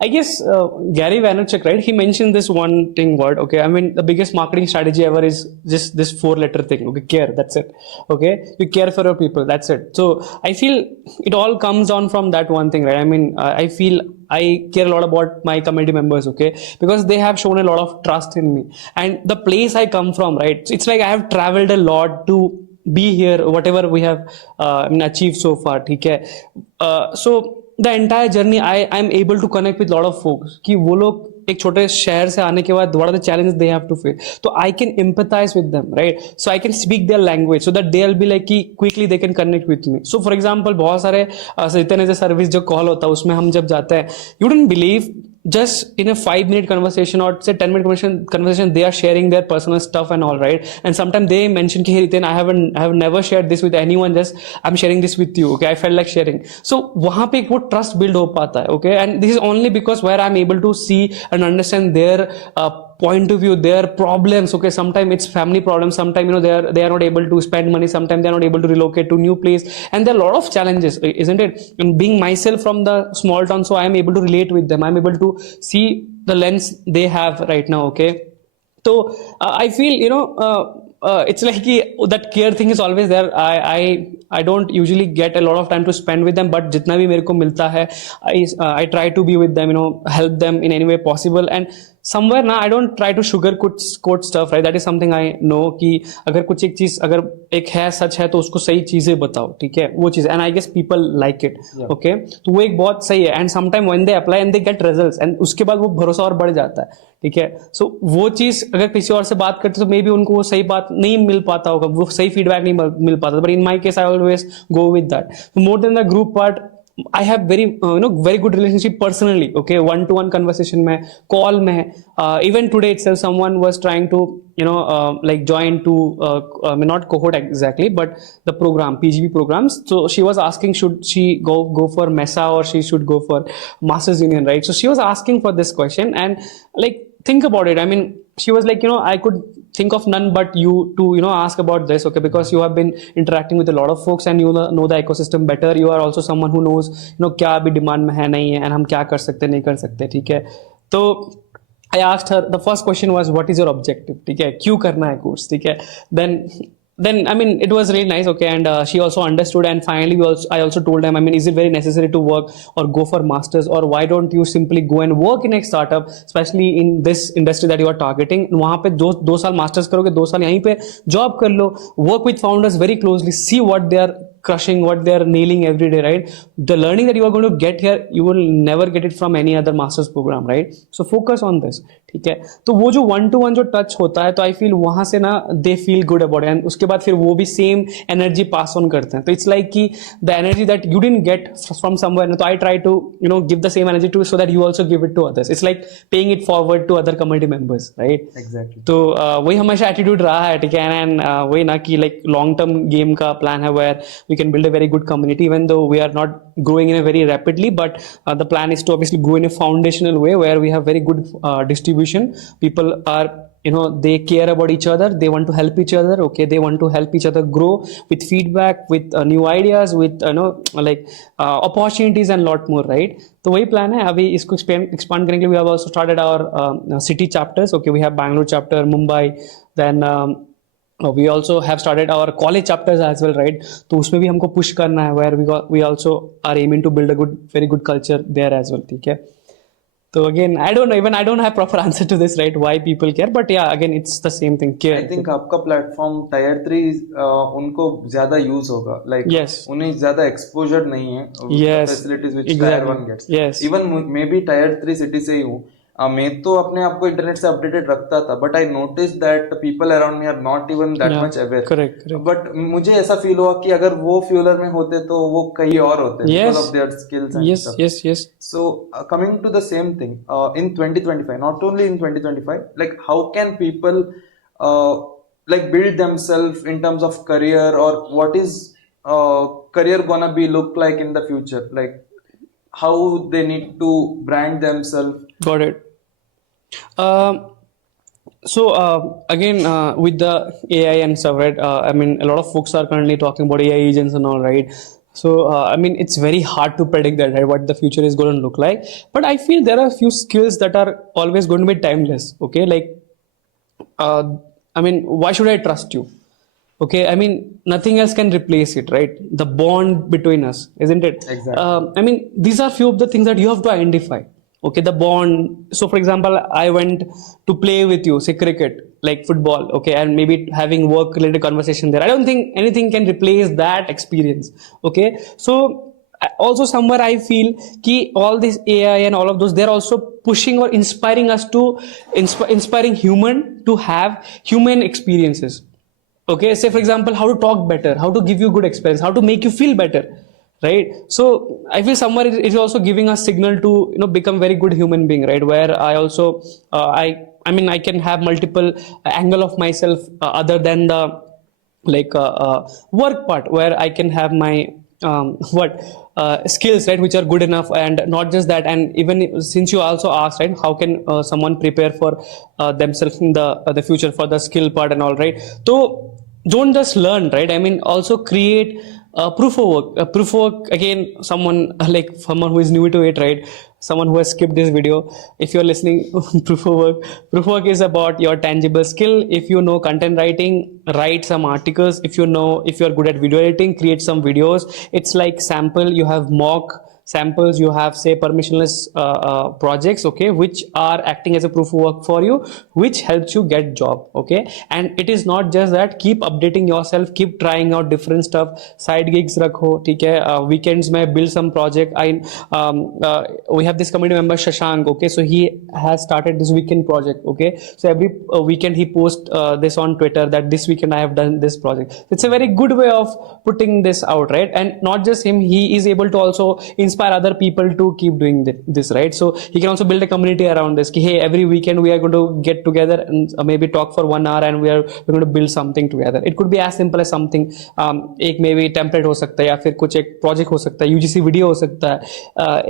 I guess Gary Vaynerchuk, right? He mentioned this one thing word. Okay, I mean, the biggest marketing strategy ever is just this 4-letter thing. Okay, care. That's it. Okay, you care for your people. That's it. So I feel it all comes on from that one thing, right? I mean, I feel I care a lot about my community members, okay, because they have shown a lot of trust in me, and the place I come from, right? It's like I have traveled a lot to be here, whatever we have achieved so far, okay. So the entire journey I'm able to connect with a lot of folks कि वो लोग एक छोटे शहर से आने के बाद what are the challenges they have to face, so I can empathize with them, right? So I can speak their language so that they'll be like कि quickly they can connect with me. So for example, बहुत सारे इतने जैसे service जो call होता है उसमें हम जब जाते हैं, you don't believe, just in a 5-minute conversation or say 10-minute conversation, they are sharing their personal stuff and all, right? And sometimes they mention, hey Riten, I have never shared this with anyone, just I'm sharing this with you, okay, I felt like sharing. So वहाँ पे एक वो trust build हो पाता है, okay, and this is only because where I'm able to see and understand their point of view, their problems, okay. Sometimes it's family problems, sometimes they are not able to spend money, sometimes they are not able to relocate to new place, and there are a lot of challenges, isn't it? And being myself from the small town, so I am able to relate with them, I'm able to see the lens they have right now, okay. So I feel it's like that care thing is always there. I don't usually get a lot of time to spend with them, but जितना भी मेरे को मिलता है, I try to be with them, help them in any way possible. And somewhere ना, I don't try to sugarcoat stuff, right? That is something I know कि अगर कुछ एक चीज अगर एक है सच है तो उसको सही चीजें बताओ, ठीक है, वो चीज. And I guess people like it, okay. तो वो एक बहुत सही है. And sometimes when they apply and they get results, and उसके बाद वो भरोसा और बढ़ जाता है, ठीक है. So वो चीज अगर किसी और से बात करते तो मे बी उनको वो सही बात नहीं मिल पाता होगा, वो सही फीडबैक नहीं मिल पाता. But in my case I always go with that. So more than the group part, I have very good relationship personally. Okay, one to one conversation में, call में. Even today itself, someone was trying to like join to I mean, not cohort exactly, but the program PGP programs. So she was asking, should she go for Mesa or she should go for Masters Union, right? So she was asking for this question, and like think about it. I mean, she was like, I could think of none but you to ask about this, okay, because you have been interacting with a lot of folks and you know the ecosystem better. You are also someone who knows क्या अभी demand में है नहीं है, and हम क्या कर सकते नहीं कर सकते, ठीक है. तो I asked her, the first question was, what is your objective, ठीक है, क्यों करना है कोर्स, ठीक है. then I mean, it was really nice, okay, and she also understood, and finally I also told them, I mean, is it very necessary to work or go for masters, or why don't you simply go and work in a startup, especially in this industry that you are targeting. वहाँ पे दो साल masters करोगे, 2 साल यहीं पे job कर लो, work with founders very closely, see what they are crushing, what they are nailing every day, right? The learning that you are going to get here, you will never get it from any other master's program, right? So focus on this, ठीक है. तो वो जो 1-to-1 जो touch होता है, तो I feel वहां से ना they feel good about, and उसके बाद फिर वो भी सेम एनर्जी पास ऑन करते हैं. तो इट्स लाइक कि the energy that you didn't get from somewhere, तो I try to give the same energy to, so that you also give it to others. It's like paying it forward to other community members, right? Exactly. तो वही हमेशा attitude रहा है, ठीक है. And वही ना कि लाइक लॉन्ग टर्म गेम का प्लान है, where we can build a very good community, even though we are not growing in a very rapidly, but the plan is to obviously grow in a foundational way where we have very good distribution. People are they care about each other, they want to help each other, okay, they want to help each other grow with feedback, with new ideas, with like opportunities and lot more, right? तो वही plan है. अभी इसको expand करने के लिए we have also started our city chapters, okay, we have Bangalore chapter, Mumbai, then we also have started our college chapters as well, right? तो उसमें भी हमको push करना है, where we also are aiming to build a very good culture there as well, ठीक है. So again, I don't know, even I don't have proper answer to this, right? Why people care, but yeah, again, it's the same thing. Care. I think आपका platform tyre 3 उनको ज्यादा use होगा, like yes, उन्हें ज्यादा exposure नहीं है yes, facilities which exactly, tier 1 gets. yes, even मैं भी टायर 3 सिटी से ही हूँ. मैं तो अपने आप को इंटरनेट से अपडेटेड रखता था, but I notice that people around me are not even that much aware. correct. But मुझे ऐसा फील हुआ कि अगर वो फ्यूलर में होते तो वो कहीं और होते, because of their skills and stuff. yes. So coming to the same thing, in 2025, not only in 2025, like how can people like build themselves in terms of career, or what is career gonna be look like in the future, like how they need to brand themselves. Got it. So again, with the AI and stuff, right? I mean, a lot of folks are currently talking about AI agents and all, right? So I mean, it's very hard to predict that, right? What the future is going to look like. But I feel there are a few skills that are always going to be timeless. Okay, like I mean, why should I trust you? Okay, I mean, nothing else can replace it, right? The bond between us, isn't it? Exactly. I mean, these are few of the things that you have to identify. Okay, the bond. So for example, I went to play with you, say cricket, like football, okay, and maybe having work related conversation there. I don't think anything can replace that experience. Okay, so also somewhere I feel ki all this AI and all of those, they're also pushing or inspiring us to inspiring human to have human experiences. Okay, say for example, how to talk better, how to give you good experience, how to make you feel better, right? So I feel somewhere it is also giving us signal to become very good human being, right? Where I also I mean, I can have multiple angle of myself other than the like work part, where I can have my skills, right, which are good enough. And not just that, and even since you also asked, right, how can someone prepare for themselves in the future for the skill part and all, right? So don't just learn, right? I mean, also create proof of work. Proof of work, again, someone like someone who is new to it, right? Someone who has skipped this video, if you're listening, proof of work is about your tangible skill. If you know content writing, write some articles. If you're good at video editing, create some videos. It's like sample, you have mock, samples, you have say permissionless projects, okay, which are acting as a proof of work for you, which helps you get job. Okay, and it is not just that, keep updating yourself, keep trying out different stuff, side gigs rakho, theek hai, weekends mein build some project. We have this community member Shashank, okay, so he has started this weekend project. Okay, so every weekend he posts this on Twitter that this weekend I have done this project. It's a very good way of putting this out, right? And not just him, he is able to also inspire other people to keep doing this, right? So he can also build a community around this. Hey, every weekend we are going to get together and maybe talk for 1 hour, and we're going to build something together. It could be as simple as something, एक maybe template हो सकता है, या फिर कुछ एक project हो सकता है, UGC video हो सकता है.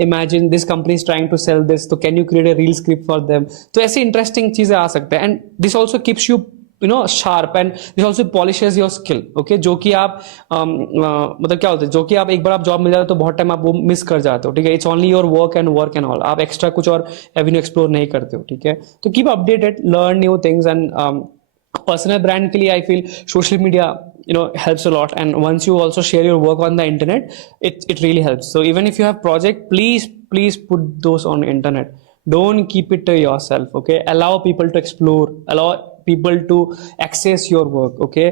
Imagine this company is trying to sell this, so can you create a reel script for them? तो ऐसी interesting चीजें आ सकते हैं, and this also keeps you sharp, and this also polishes your skill. Okay, जो कि आप मतलब क्या होता है, जो कि आप एक बार आप जॉब मिल जाता है तो बहुत टाइम आप वो मिस कर जाते हो. ठीक है, it's only your work and all, आप एक्स्ट्रा कुछ और एवेन्यू एक्सप्लोर नहीं करते हो. ठीक है, तो keep updated, learn new things. And personal brand के लिए I feel social media helps a lot, and once you also share your work on the internet, it really helps. So even if you have project, please put those on internet. Don't keep it to yourself. Okay, allow people to explore, allow people to access your work. Okay,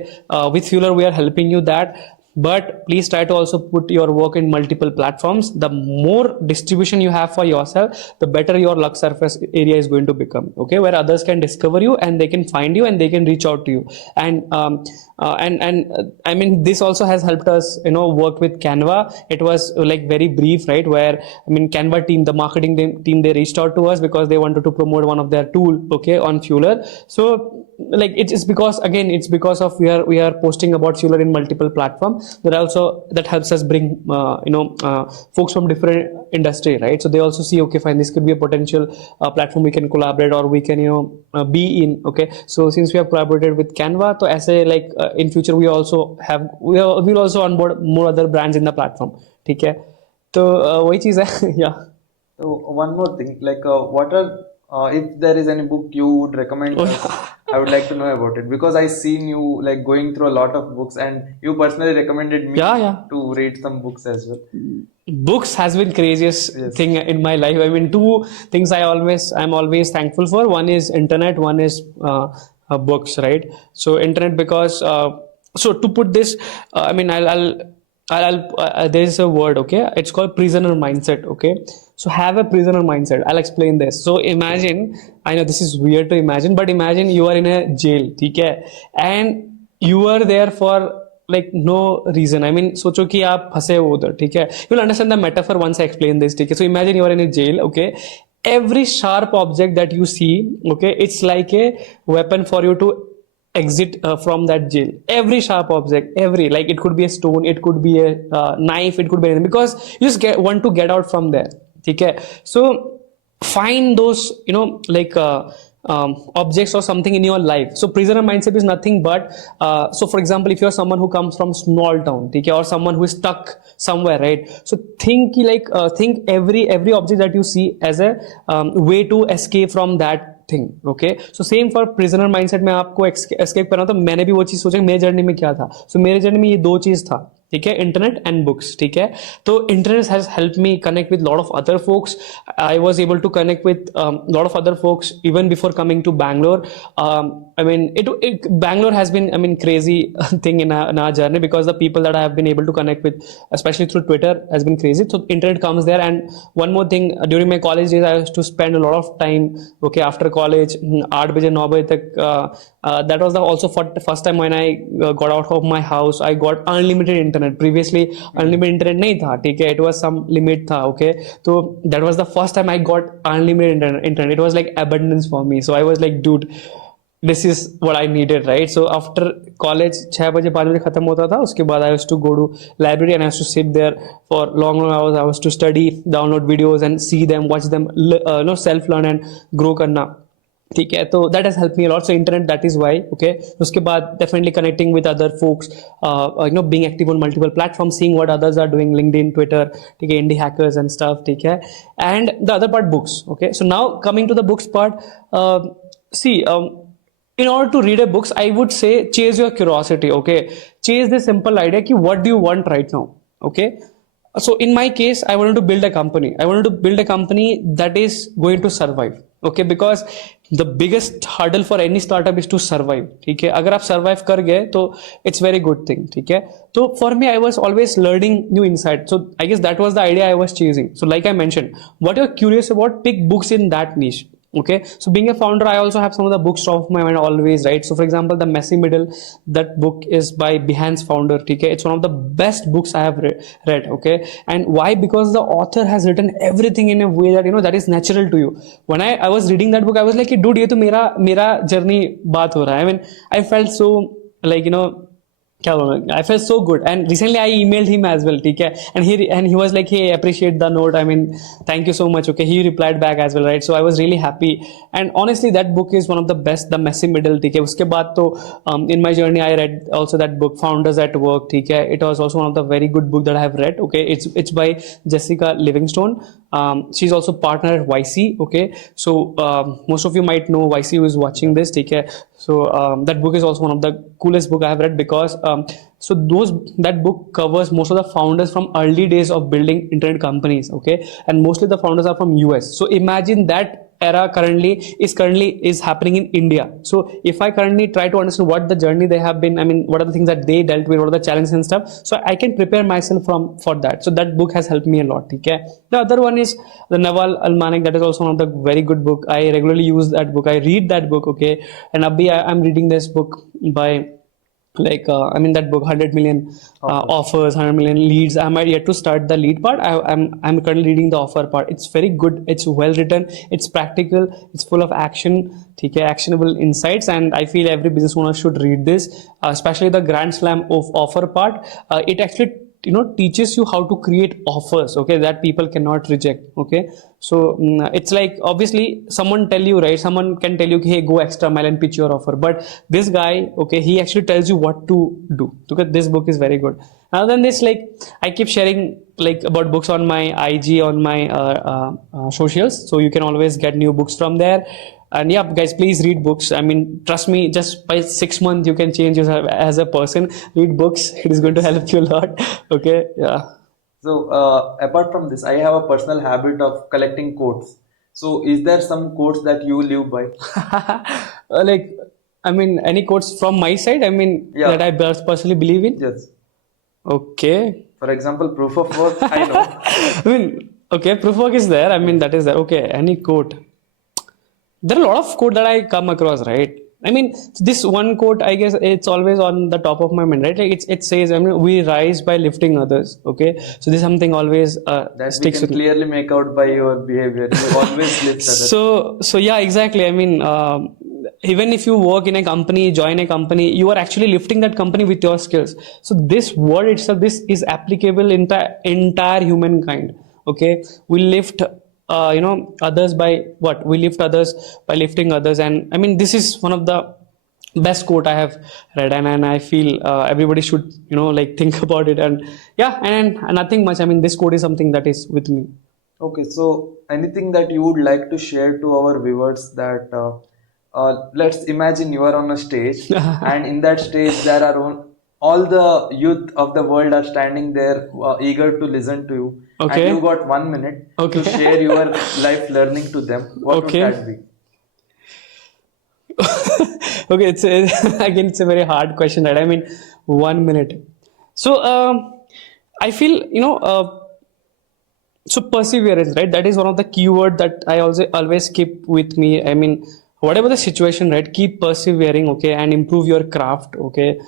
with Fueler we are helping you that, but please try to also put your work in multiple platforms. The more distribution you have for yourself, the better your luck surface area is going to become. Okay, where others can discover you and they can find you and they can reach out to you. And I mean, this also has helped us work with Canva. It was like very brief, right, where I mean Canva team, the marketing team, they reached out to us because they wanted to promote one of their tool, okay, on Fueler. So like it's because again it's because of we are posting about Fueler in multiple platforms. That helps us bring folks from different industry, right? So they also see, okay, fine, this could be a potential platform we can collaborate, or we can be in. Okay, so since we have collaborated with Canva, so as a like in future we will also onboard more other brands in the platform. ठीक है, तो वही चीज है. Yeah. So one more thing, like what are if there is any book you would recommend us, I would like to know about it, because I seen you like going through a lot of books, and you personally recommended me to read some books as well. Books has been craziest thing in my life. I mean, two things I'm always thankful for. One is internet, one is books, right? So internet, because so to put this, I mean, there is a word, okay, it's called prisoner mindset. Okay, so have a prisoner mindset. I'll explain this. So imagine, I know this is weird to imagine, but imagine you are in a jail, okay, and you are there for like no reason. I mean, सोचो कि आप फंसे हो उधर, ठीक है. You'll understand the metaphor once I explain this, ठीक है. So imagine you are in a jail, okay. Every sharp object that you see, okay, it's like a weapon for you to exit from that jail. Every sharp object, like it could be a stone, it could be a knife, it could be anything, because you just want to get out from there. Okay, so find those like objects or something in your life. So prisoner mindset is nothing but so for example, if you're someone who comes from small town, okay, or someone who is stuck somewhere, right? So think like think every object that you see as a way to escape from that thing. Okay, so same for prisoner mindset में आपको escape करना, तो मैंने भी वो चीज सोचा मेरे जर्नी में क्या था. So मेरे जर्नी में ये दो चीज था, ठीक है, इंटरनेट एंड बुक्स. ठीक है, तो internet has help me connect with lot of other folks. I was able to connect with lot of other folks even before coming to Bangalore. I mean, Bangalore has been, I mean, crazy thing in our journey, because the people that I have been able to connect with, especially through Twitter, has been crazy. So internet comes there. And one more thing, during my college days, I used to spend a lot of time, okay, after college, 8 baje 9 baje tak, that was also for the first time when I got out of my house. I got unlimited internet. Previously unlimited internet nahi tha, ठीक है, it was some limit tha. Okay, so that was the first time I got unlimited internet. It was like abundance for me. So I was like, dude, this is what I needed, right? So after college 6 baje 5 baje khatam hota tha, uske baad I used to go to library and I used to sit there for long hours. I used to study, download videos and see them, watch them, self learn and grow karna. ठीक है, तो that has helped me a lot. So internet, that is why. Okay, उसके बाद definitely connecting with other folks, being active on multiple platforms, seeing what others are doing, LinkedIn, Twitter, ठीक है, indie hackers and stuff, ठीक है. And the other part, books. Okay, so now coming to the books part, see, in order to read a books, I would say chase your curiosity. Okay, chase this simple idea कि what do you want right now. Okay, So in my case, I wanted to build a company. I wanted to build a company that is going to survive. Okay, because the biggest hurdle for any startup is to survive. ठीक है, अगर आप survive कर गए तो it's very good thing. ठीक है, तो for me I was always learning new insight. So I guess that was the idea I was chasing. So like I mentioned, what you're curious about, pick books in that niche. Okay, so being a founder, I also have some of the books top of my mind always, right? So for example, The Messy Middle, that book is by Behance founder. Okay, it's one of the best books I have read. Okay, and why? Because the author has written everything in a way that that is natural to you. When I was reading that book, I was like, dude, ये तो मेरा journey बात हो रहा है. I mean, I felt so like क्या बोलूं, I felt so good. And recently I emailed him as well, ठीक है, and he was like, hey, appreciate the note, I mean, thank you so much. Okay, he replied back as well, right? So I was really happy. And honestly, that book is one of the best, The Messy Middle. ठीक है, उसके बाद तो in my journey I read also that book, Founders at Work. ठीक है, it was also one of the very good book that I have read. Okay, it's by Jessica Livingstone. She's also partner at YC. Okay, so most of you might know YC who is watching this. ठीक है, so that book is also one of the coolest book I have read, because so that book covers most of the founders from early days of building internet companies. Okay, and mostly the founders are from US. So imagine that era currently is happening in India. So if I currently try to understand what the journey they have been, I mean, what are the things that they dealt with, what are the challenges and stuff, so I can prepare myself for that. So that book has helped me a lot. Okay, the other one is the Naval Almanac. That is also one of the very good book. I regularly use that book, I read that book. Okay, and abhi I'm reading this book by I mean, that book, 100 million offers, 100 million leads. I'm yet to start the lead part. I'm currently reading the offer part. It's very good, it's well written, it's practical, it's full of action, okay, actionable insights, and I feel every business owner should read this, especially the grand slam of offer part. It actually teaches you how to create offers, okay, that people cannot reject. Okay, so it's like, obviously someone tell you, right, someone can tell you, hey, go extra mile and pitch your offer, but this guy, okay, he actually tells you what to do. Okay, this book is very good. Other than this, like, I keep sharing about books on my IG, on my socials, so you can always get new books from there. And yeah, guys, please read books. I mean, trust me, just by 6 months you can change yourself as a person. Read books, it is going to help you a lot. Okay, yeah. So apart from this, I have a personal habit of collecting quotes. So is there some quotes that you live by? I mean, any quotes from my side, I mean, Yeah. that I personally believe in? Yes. Okay. For example, proof of work, I know. I mean, okay, proof work is there. I mean, that is there. Okay, any quote. There are a lot of quote that I come across, right? I mean, this one quote, I guess it's always on the top of my mind, right? Like it says, I mean, we rise by lifting others. Okay, so this is something always That we sticks can with me. clearly make out by your behavior. You always lift others. So yeah, exactly. I mean, even if you work in a company, join a company, you are actually lifting that company with your skills. So this word itself, this is applicable in the entire humankind. Okay, we lift others by what? We lift others by lifting others. And I mean, this is one of the best quote I have read, and I feel everybody should think about it. And yeah, and nothing much. I mean, this quote is something that is with me. Okay, so anything that you would like to share to our viewers, that let's imagine you are on a stage and in that stage there are all the youth of the world are standing there eager to listen to you. Okay. And you got 1 minute Okay. to share your life learning to them. What Okay. would that be? Okay, again, it's a very hard question, right? I mean, 1 minute. So I feel so perseverance, right? That is one of the keyword that I also always keep with me. I mean, whatever the situation, right? Keep persevering, okay, and improve your craft, okay.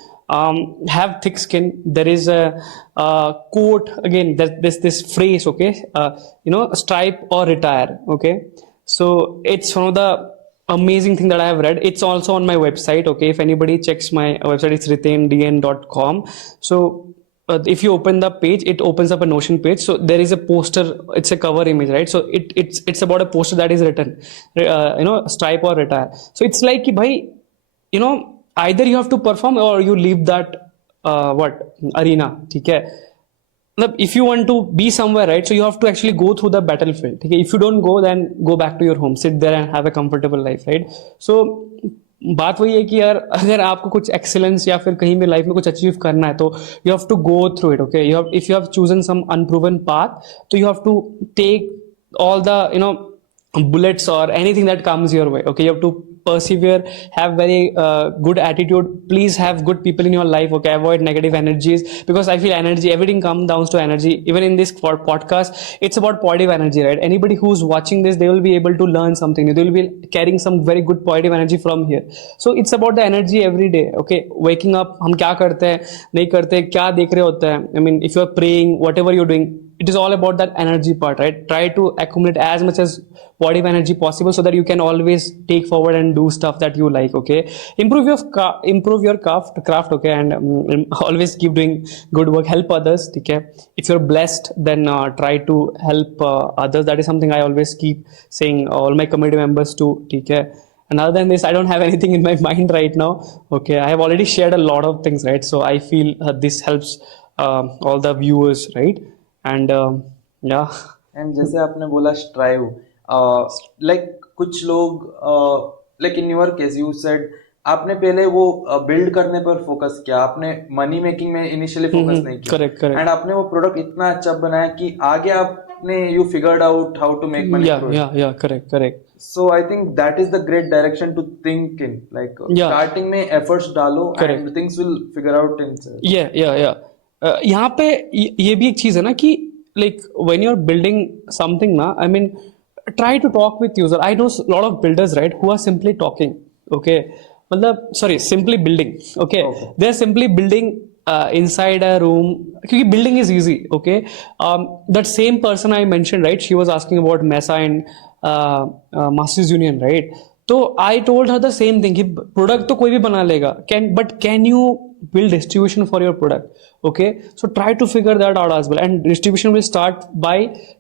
Have thick skin. There is a quote again. That this phrase, okay. Stripe or retire, okay. So it's one of the amazing thing that I have read. It's also on my website, okay. If anybody checks my website, it's ritendn.com. So if you open the page, it opens up a Notion page. So there is a poster. It's a cover image, right? So it's about a poster that is written, stripe or retire. So it's like, bhai, either you have to perform or you leave that arena. Okay? If you want to be somewhere, right? So you have to actually go through the battlefield. Okay? If you don't go, then go back to your home, sit there and have a comfortable life, right? So बात वही है कि यार अगर आपको कुछ excellence या फिर कहीं भी लाइफ में कुछ अचीव करना है तो you have to go through it, okay. You have, if you have chosen some unproven path, तो you have to take all the bullets or anything that comes your way, okay. You have to persevere, have very good attitude, please have good people in your life, okay. Avoid negative energies, because I feel energy, everything comes down to energy. Even in this podcast, it's about positive energy, right? Anybody who's watching this, they will be able to learn something new, they will be carrying some very good positive energy from here. So it's about the energy every day, okay. Waking up, हम क्या करते हैं नहीं करते, क्या देख रहे होते हैं, I mean if you are praying, whatever you're doing, it is all about that energy part, right? Try to accumulate as much as positive energy possible so that you can always take forward and do stuff that you like, okay. Improve your craft, okay. And always keep doing good work, help others, okay. If you're blessed, then try to help others. That is something I always keep saying all my community members too, okay. And other than this, I don't have anything in my mind right now, okay. I have already shared a lot of things, right? So I feel this helps all the viewers, right? And yeah. And जैसे आपने बोला strive, like कुछ लोग, like in your case you said आपने पहले वो build करने पर फोकस किया, आपने मनी मेकिंग में इनिशियली फोकस नहीं किया, करेक्ट एंड आपने वो प्रोडक्ट इतना अच्छा बनाया कि आगे आपने you figured out how to make money through it. या correct. So I think that is the great direction to think in, like starting में efforts डालो and things will figure out in. Yeah. यहाँ पे ये भी एक चीज है ना कि like when you're building something ना, I mean try to talk with user. I know a lot of builders, right, who are simply talking, okay. मतलब sorry, simply building, okay. They're simply building inside a room, क्योंकि building is easy, okay. That same person I mentioned, right, she was asking about Mesa and Masters Union, right. तो I told her the same thing कि product तो कोई भी बना लेगा, can you build distribution for your product, okay. So try to figure that out as well, and distribution will start by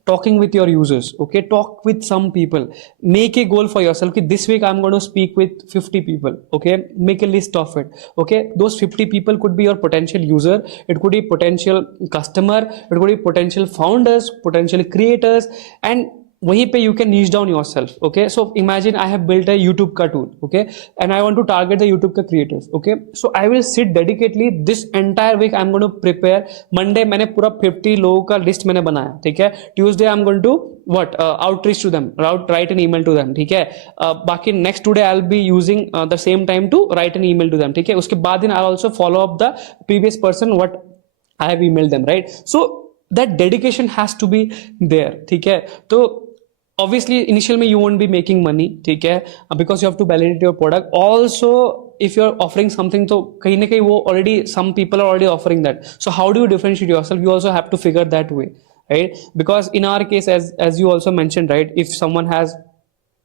talking with your users, okay. Talk with some people, make a goal for yourself कि this week I'm going to speak with 50 people, okay. Make a list of it, okay. Those 50 people could be your potential user, it could be potential customer, it could be potential founders, potential creators, and वहीं पे you can niche down yourself, okay. So imagine I have built a YouTube का tool, okay, and I want to target the YouTube का creators, okay. So I will sit dedicatedly this entire week, I'm going to prepare. Monday मैंने पूरा 50 लोगों का list मैंने बनाया, ठीक है. Tuesday I'm going to outreach to them, write an email to them, ठीक है. बाकी next today I'll be using the same time to write an email to them, ठीक है. उसके बाद दिन I'll also follow up the previous person what I have emailed them, right. So that dedication has to be there, ठीक है. तो obviously initial में you won't be making money, ठीक है, because you have to validate your product. Also if you're offering something, तो कहीं ना कहीं वो already some people are already offering that. So how do you differentiate yourself? You also have to figure that way, right? Because in our case, as you also mentioned, right, if someone has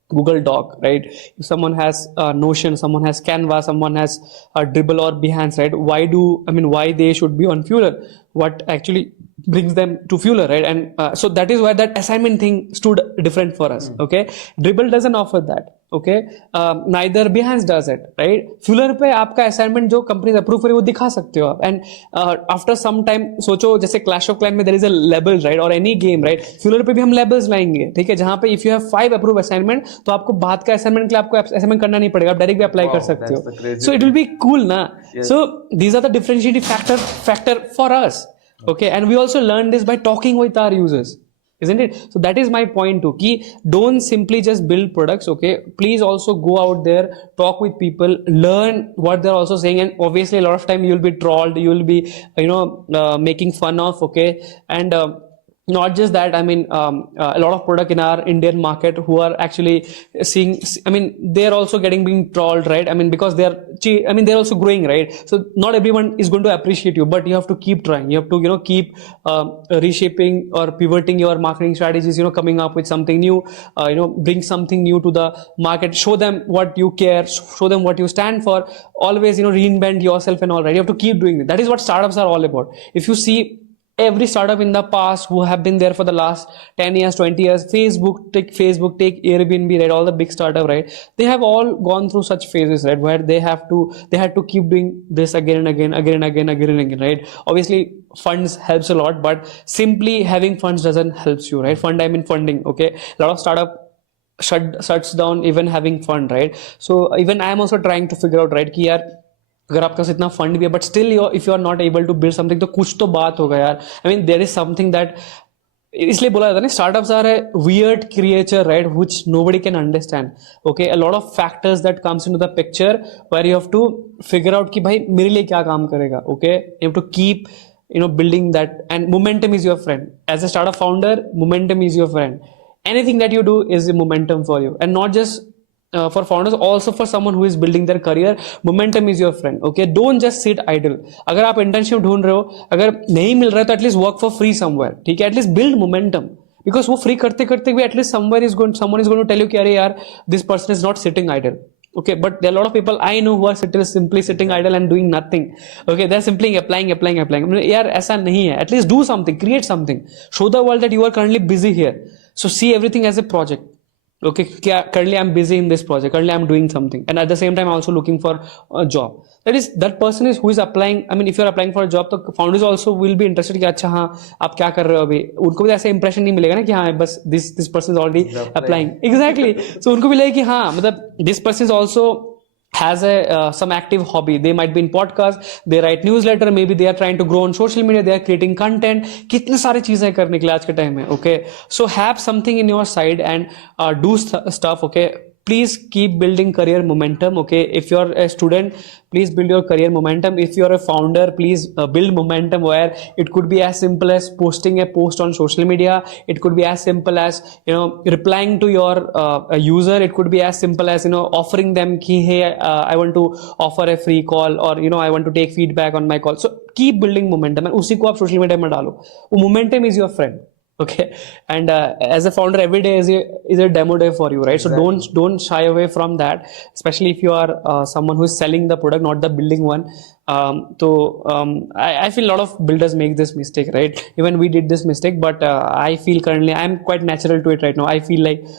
Google Doc, right, if someone has Notion, someone has Canva, someone has Dribble or Behance, right, why they should be on Fueler, what actually brings them to Fueler, right? And so that is why that assignment thing stood different for us, okay. Dribble doesn't offer that, okay. Neither Behance does it, right. Fueler पे आपका assignment जो company approve करे वो दिखा सकते हो आप, and after some time सोचो जैसे Clash of Clans में there is a label, right, or any game, right, Fueler पे भी हम labels लाएंगे, ठीक है, जहाँ पे if you have 5 approved assignment तो आपको बाद का assignment के लिए आपको assignment करना नहीं पड़ेगा, आप डायरेक्ट भी अप्लाई कर सकते हो. So it will be cool ना. So these are the differentiating factor for us, okay. And we also learn this by talking with our users, isn't it? So that is my point too, ki don't simply just build products, okay. Please also go out there, talk with people, learn what they're also saying, and obviously a lot of time you'll be trolled, you'll be making fun of, okay. And not just that, I mean a lot of product in our Indian market who are actually seeing, I mean they're also being trolled, right. I mean because they're also growing, right. So not everyone is going to appreciate you, but you have to keep trying, you have to keep reshaping or pivoting your marketing strategies, coming up with something new, bring something new to the market, show them what you care, show them what you stand for, always reinvent yourself and all, right. You have to keep doing it. That is what startups are all about. If you see every startup in the past who have been there for the last 10 years, 20 years, Facebook, take Airbnb, right, all the big startup, right, they have all gone through such phases, right, where they had to keep doing this again and again, right. Obviously funds helps a lot, but simply having funds doesn't helps you, right. Fund, I mean funding, okay. A lot of startup shuts down even having fun, right? So even I am also trying to figure out, right, कि यार अगर आपके पास इतना fund भी है but still if you are not able to build something, तो कुछ तो बात होगा यार. I mean there is something that, इसलिए बोला जाता है ना, startups are a weird creature, right, which nobody can understand. Okay, a lot of factors that comes into the picture where you have to figure out कि भाई मेरे लिए क्या काम करेगा. ओके, you have to keep building that, and momentum is your friend. As a startup founder, momentum is your friend. Anything that you do is a momentum for you, and not just for founders, also for someone who is building their career. Momentum is your friend. Okay, don't just sit idle. अगर आप internship ढूंढ रहे हो, अगर नहीं मिल रहा है तो at least work for free somewhere. ठीक है, एटलीस्ट बिल्ड मोमेंटम, बिकॉज वो फ्री करते करते भी at least someone is going to tell you कि अरे यार this person is not sitting idle. Okay, but there are a lot of people I know who are simply sitting idle and doing nothing. Okay, they're simply applying. यार ऐसा नहीं है. At least do something, create something, show the world that you are currently busy here. So see everything as a project. Okay, currently I'm busy in this project, currently I'm doing something, and at the same time I'm also looking for a job. That person is who is applying. I mean, if you're applying for a job, तो founders also will be interested कि अच्छा हाँ आप क्या कर रहे हो अभी. उनको भी ऐसा impression नहीं मिलेगा ना कि हाँ बस this person is already applying. Exactly. So उनको भी लगेगा कि हाँ मतलब this person is also has a some active hobby. They might be in podcast, they write newsletter, maybe they are trying to grow on social media, they are creating content. कितने सारे चीजें करने के लिए आज के टाइम में. Okay, so have something in your side and do stuff. Okay, please keep building career momentum. Okay, if you're a student, please build your career momentum. If you're a founder, please build momentum, where it could be as simple as posting a post on social media. It could be as simple as replying to your user. It could be as simple as offering them ki hey, I want to offer a free call, or I want to take feedback on my call. So keep building momentum, and usi ko aap social media mein डालो. वो momentum is your friend. Okay, and as a founder, every day is a demo day for you, right? Exactly. So don't shy away from that, especially if you are someone who is selling the product, not the building one. I feel a lot of builders make this mistake, right? Even we did this mistake, but I feel currently I'm quite natural to it right now. I feel like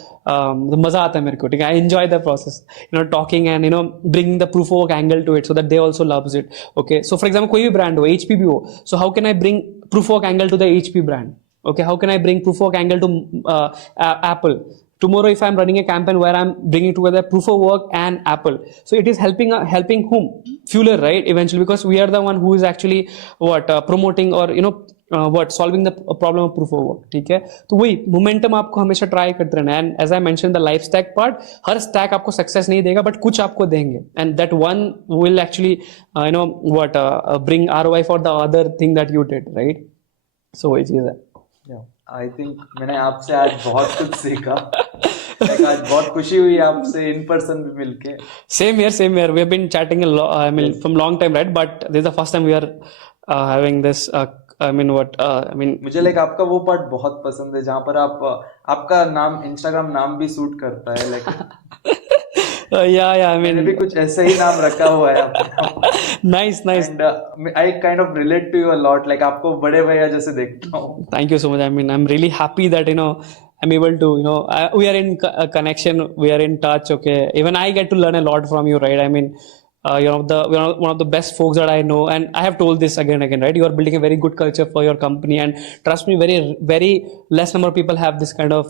मजा आता है मेरे को. ठीक है, I enjoy the process, talking and bringing the proof of work angle to it, so that they also loves it. Okay, so for example, कोई भी brand हो, HP भी हो, so how can I bring proof of work angle to the HP brand? Okay, how can I bring proof of work angle to Apple? Tomorrow, if I'm running a campaign where I'm bringing together proof of work and Apple, so it is helping whom? Fueler, right? Eventually, because we are the one who is actually promoting or solving the problem of proof of work. ठीक है, तो वही momentum आपको हमेशा try करते रहना. And as I mentioned, the life stack part, her stack आपको success नहीं देगा, but कुछ आपको देंगे, and that one will actually bring ROI for the other thing that you did, right? So वही चीज है. आई थिंक मैंने आपसे आज बहुत कुछ सीखा. आज बहुत खुशी हुई आपसे इन पर्सन भी मिलके. Same here. We have been chatting a lot. I mean, from long time, right? But this is the first time we are having this. मुझे आपका वो पार्ट बहुत पसंद है जहाँ पर आपका नाम, इंस्टाग्राम नाम भी सूट करता है. मैंने भी कुछ ऐसे ही नाम रखा हुआ है आपका. Nice. And I kind of relate to you a lot. आपको बड़े भैया जैसे देखता हूँ. Thank you so much. I mean, I'm really happy that I'm able to we are in connection, we are in touch. Okay, even I get to learn a lot from you, right? I mean, you're one of the best folks that I know, and I have told this again and again, right? You are building a very good culture for your company, and trust me, very very less number of people have this kind of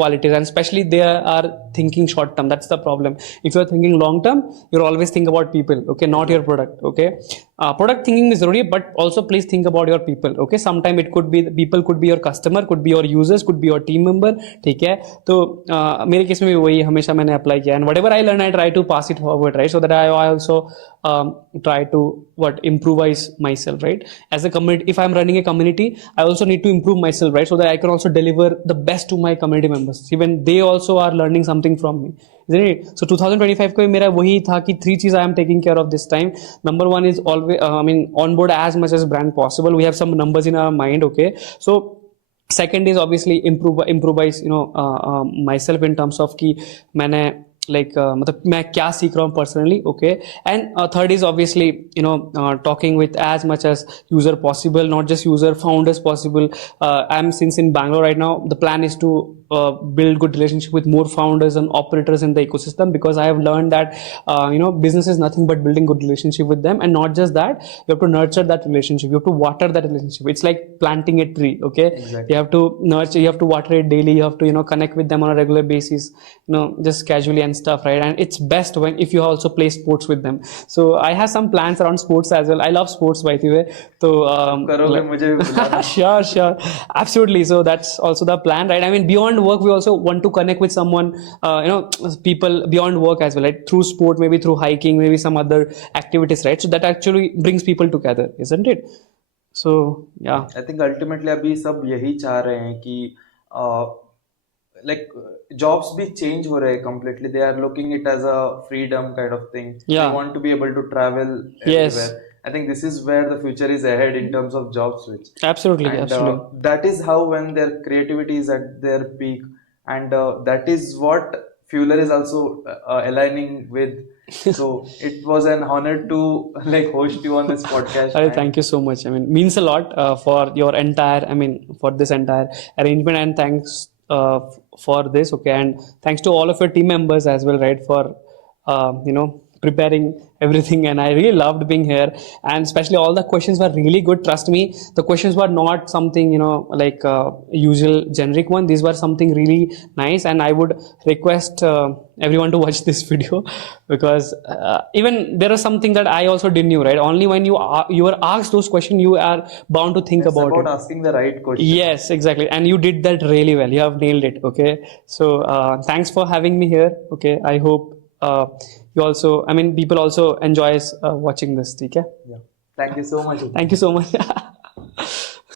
qualities, and especially they are thinking short term. That's the problem. If you're thinking long term, you'll always think about people, okay, not your product. Okay, product thinking is really, but also please think about your people. Okay, sometime it could be people, could be your customer, could be your users, could be your team member. ठीक है, तो मेरे case में भी वही हमेशा मैंने apply किया, and whatever I learn, I try to pass it forward, right? So that I also try to improvise myself, right? As a community, if I'm running a community, I also need to improve myself, right? So that I can also deliver the best to my community members. Even they also are learning something from me, isn't it? So 2025 को मेरा वही था कि 3 चीज I am taking care of this time. Number 1 is always onboard as much as brand possible. We have some numbers in our mind. Okay, so second is obviously improvise myself in terms of कि मैंने मतलब मैं क्या सीख रहा हूँ personally, okay. And third is obviously, talking with as much as user possible, not just user, founders possible. I'm since in Bangalore right now, the plan is to build good relationship with more founders and operators in the ecosystem, because I have learned that business is nothing but building good relationship with them. And not just that, you have to nurture that relationship, you have to water that relationship. It's like planting a tree, okay. Exactly. You have to nurture, you have to water it daily, you have to connect with them on a regular basis, just casually and stuff, right? And it's best when if you also play sports with them. So I have some plans around sports as well. I love sports, by the way. So करोगे मुझे भी बुलाना. sure, absolutely. So that's also the plan, right? I mean, beyond work, we also want to connect with someone, people beyond work as well, right? Through sport, maybe through hiking, maybe some other activities, right? So that actually brings people together, isn't it? So yeah. I think ultimately अभी सब यही चाह रहे हैं कि like jobs भी change हो रहे हैं completely. They are looking it as a freedom kind of thing. They Yeah. want to be able to travel Yes. everywhere. I think this is where the future is ahead in terms of job switch. Absolutely, And absolutely. that is how when their creativity is at their peak, and that is what Fueler is also aligning with. So it was an honor to like host you on this podcast. Arey, And thank you so much. I mean, means a lot for your entire, I mean, for this entire arrangement, and thanks for this. Okay, and thanks to all of your team members as well, right, for preparing everything. And I really loved being here, and especially all the questions were really good. Trust me, the questions were not something like usual generic one. These were something really nice, and I would request everyone to watch this video, because even there is something that I also didn't know, right? Only when you are asked those questions, you are bound to think it's about about it. asking the right question. Yes, exactly. And you did that really well. You have nailed it. Okay. So thanks for having me here. Okay. I hope you also, I mean, people also enjoys watching this. Okay. Yeah. Thank you so much. Thank you so much.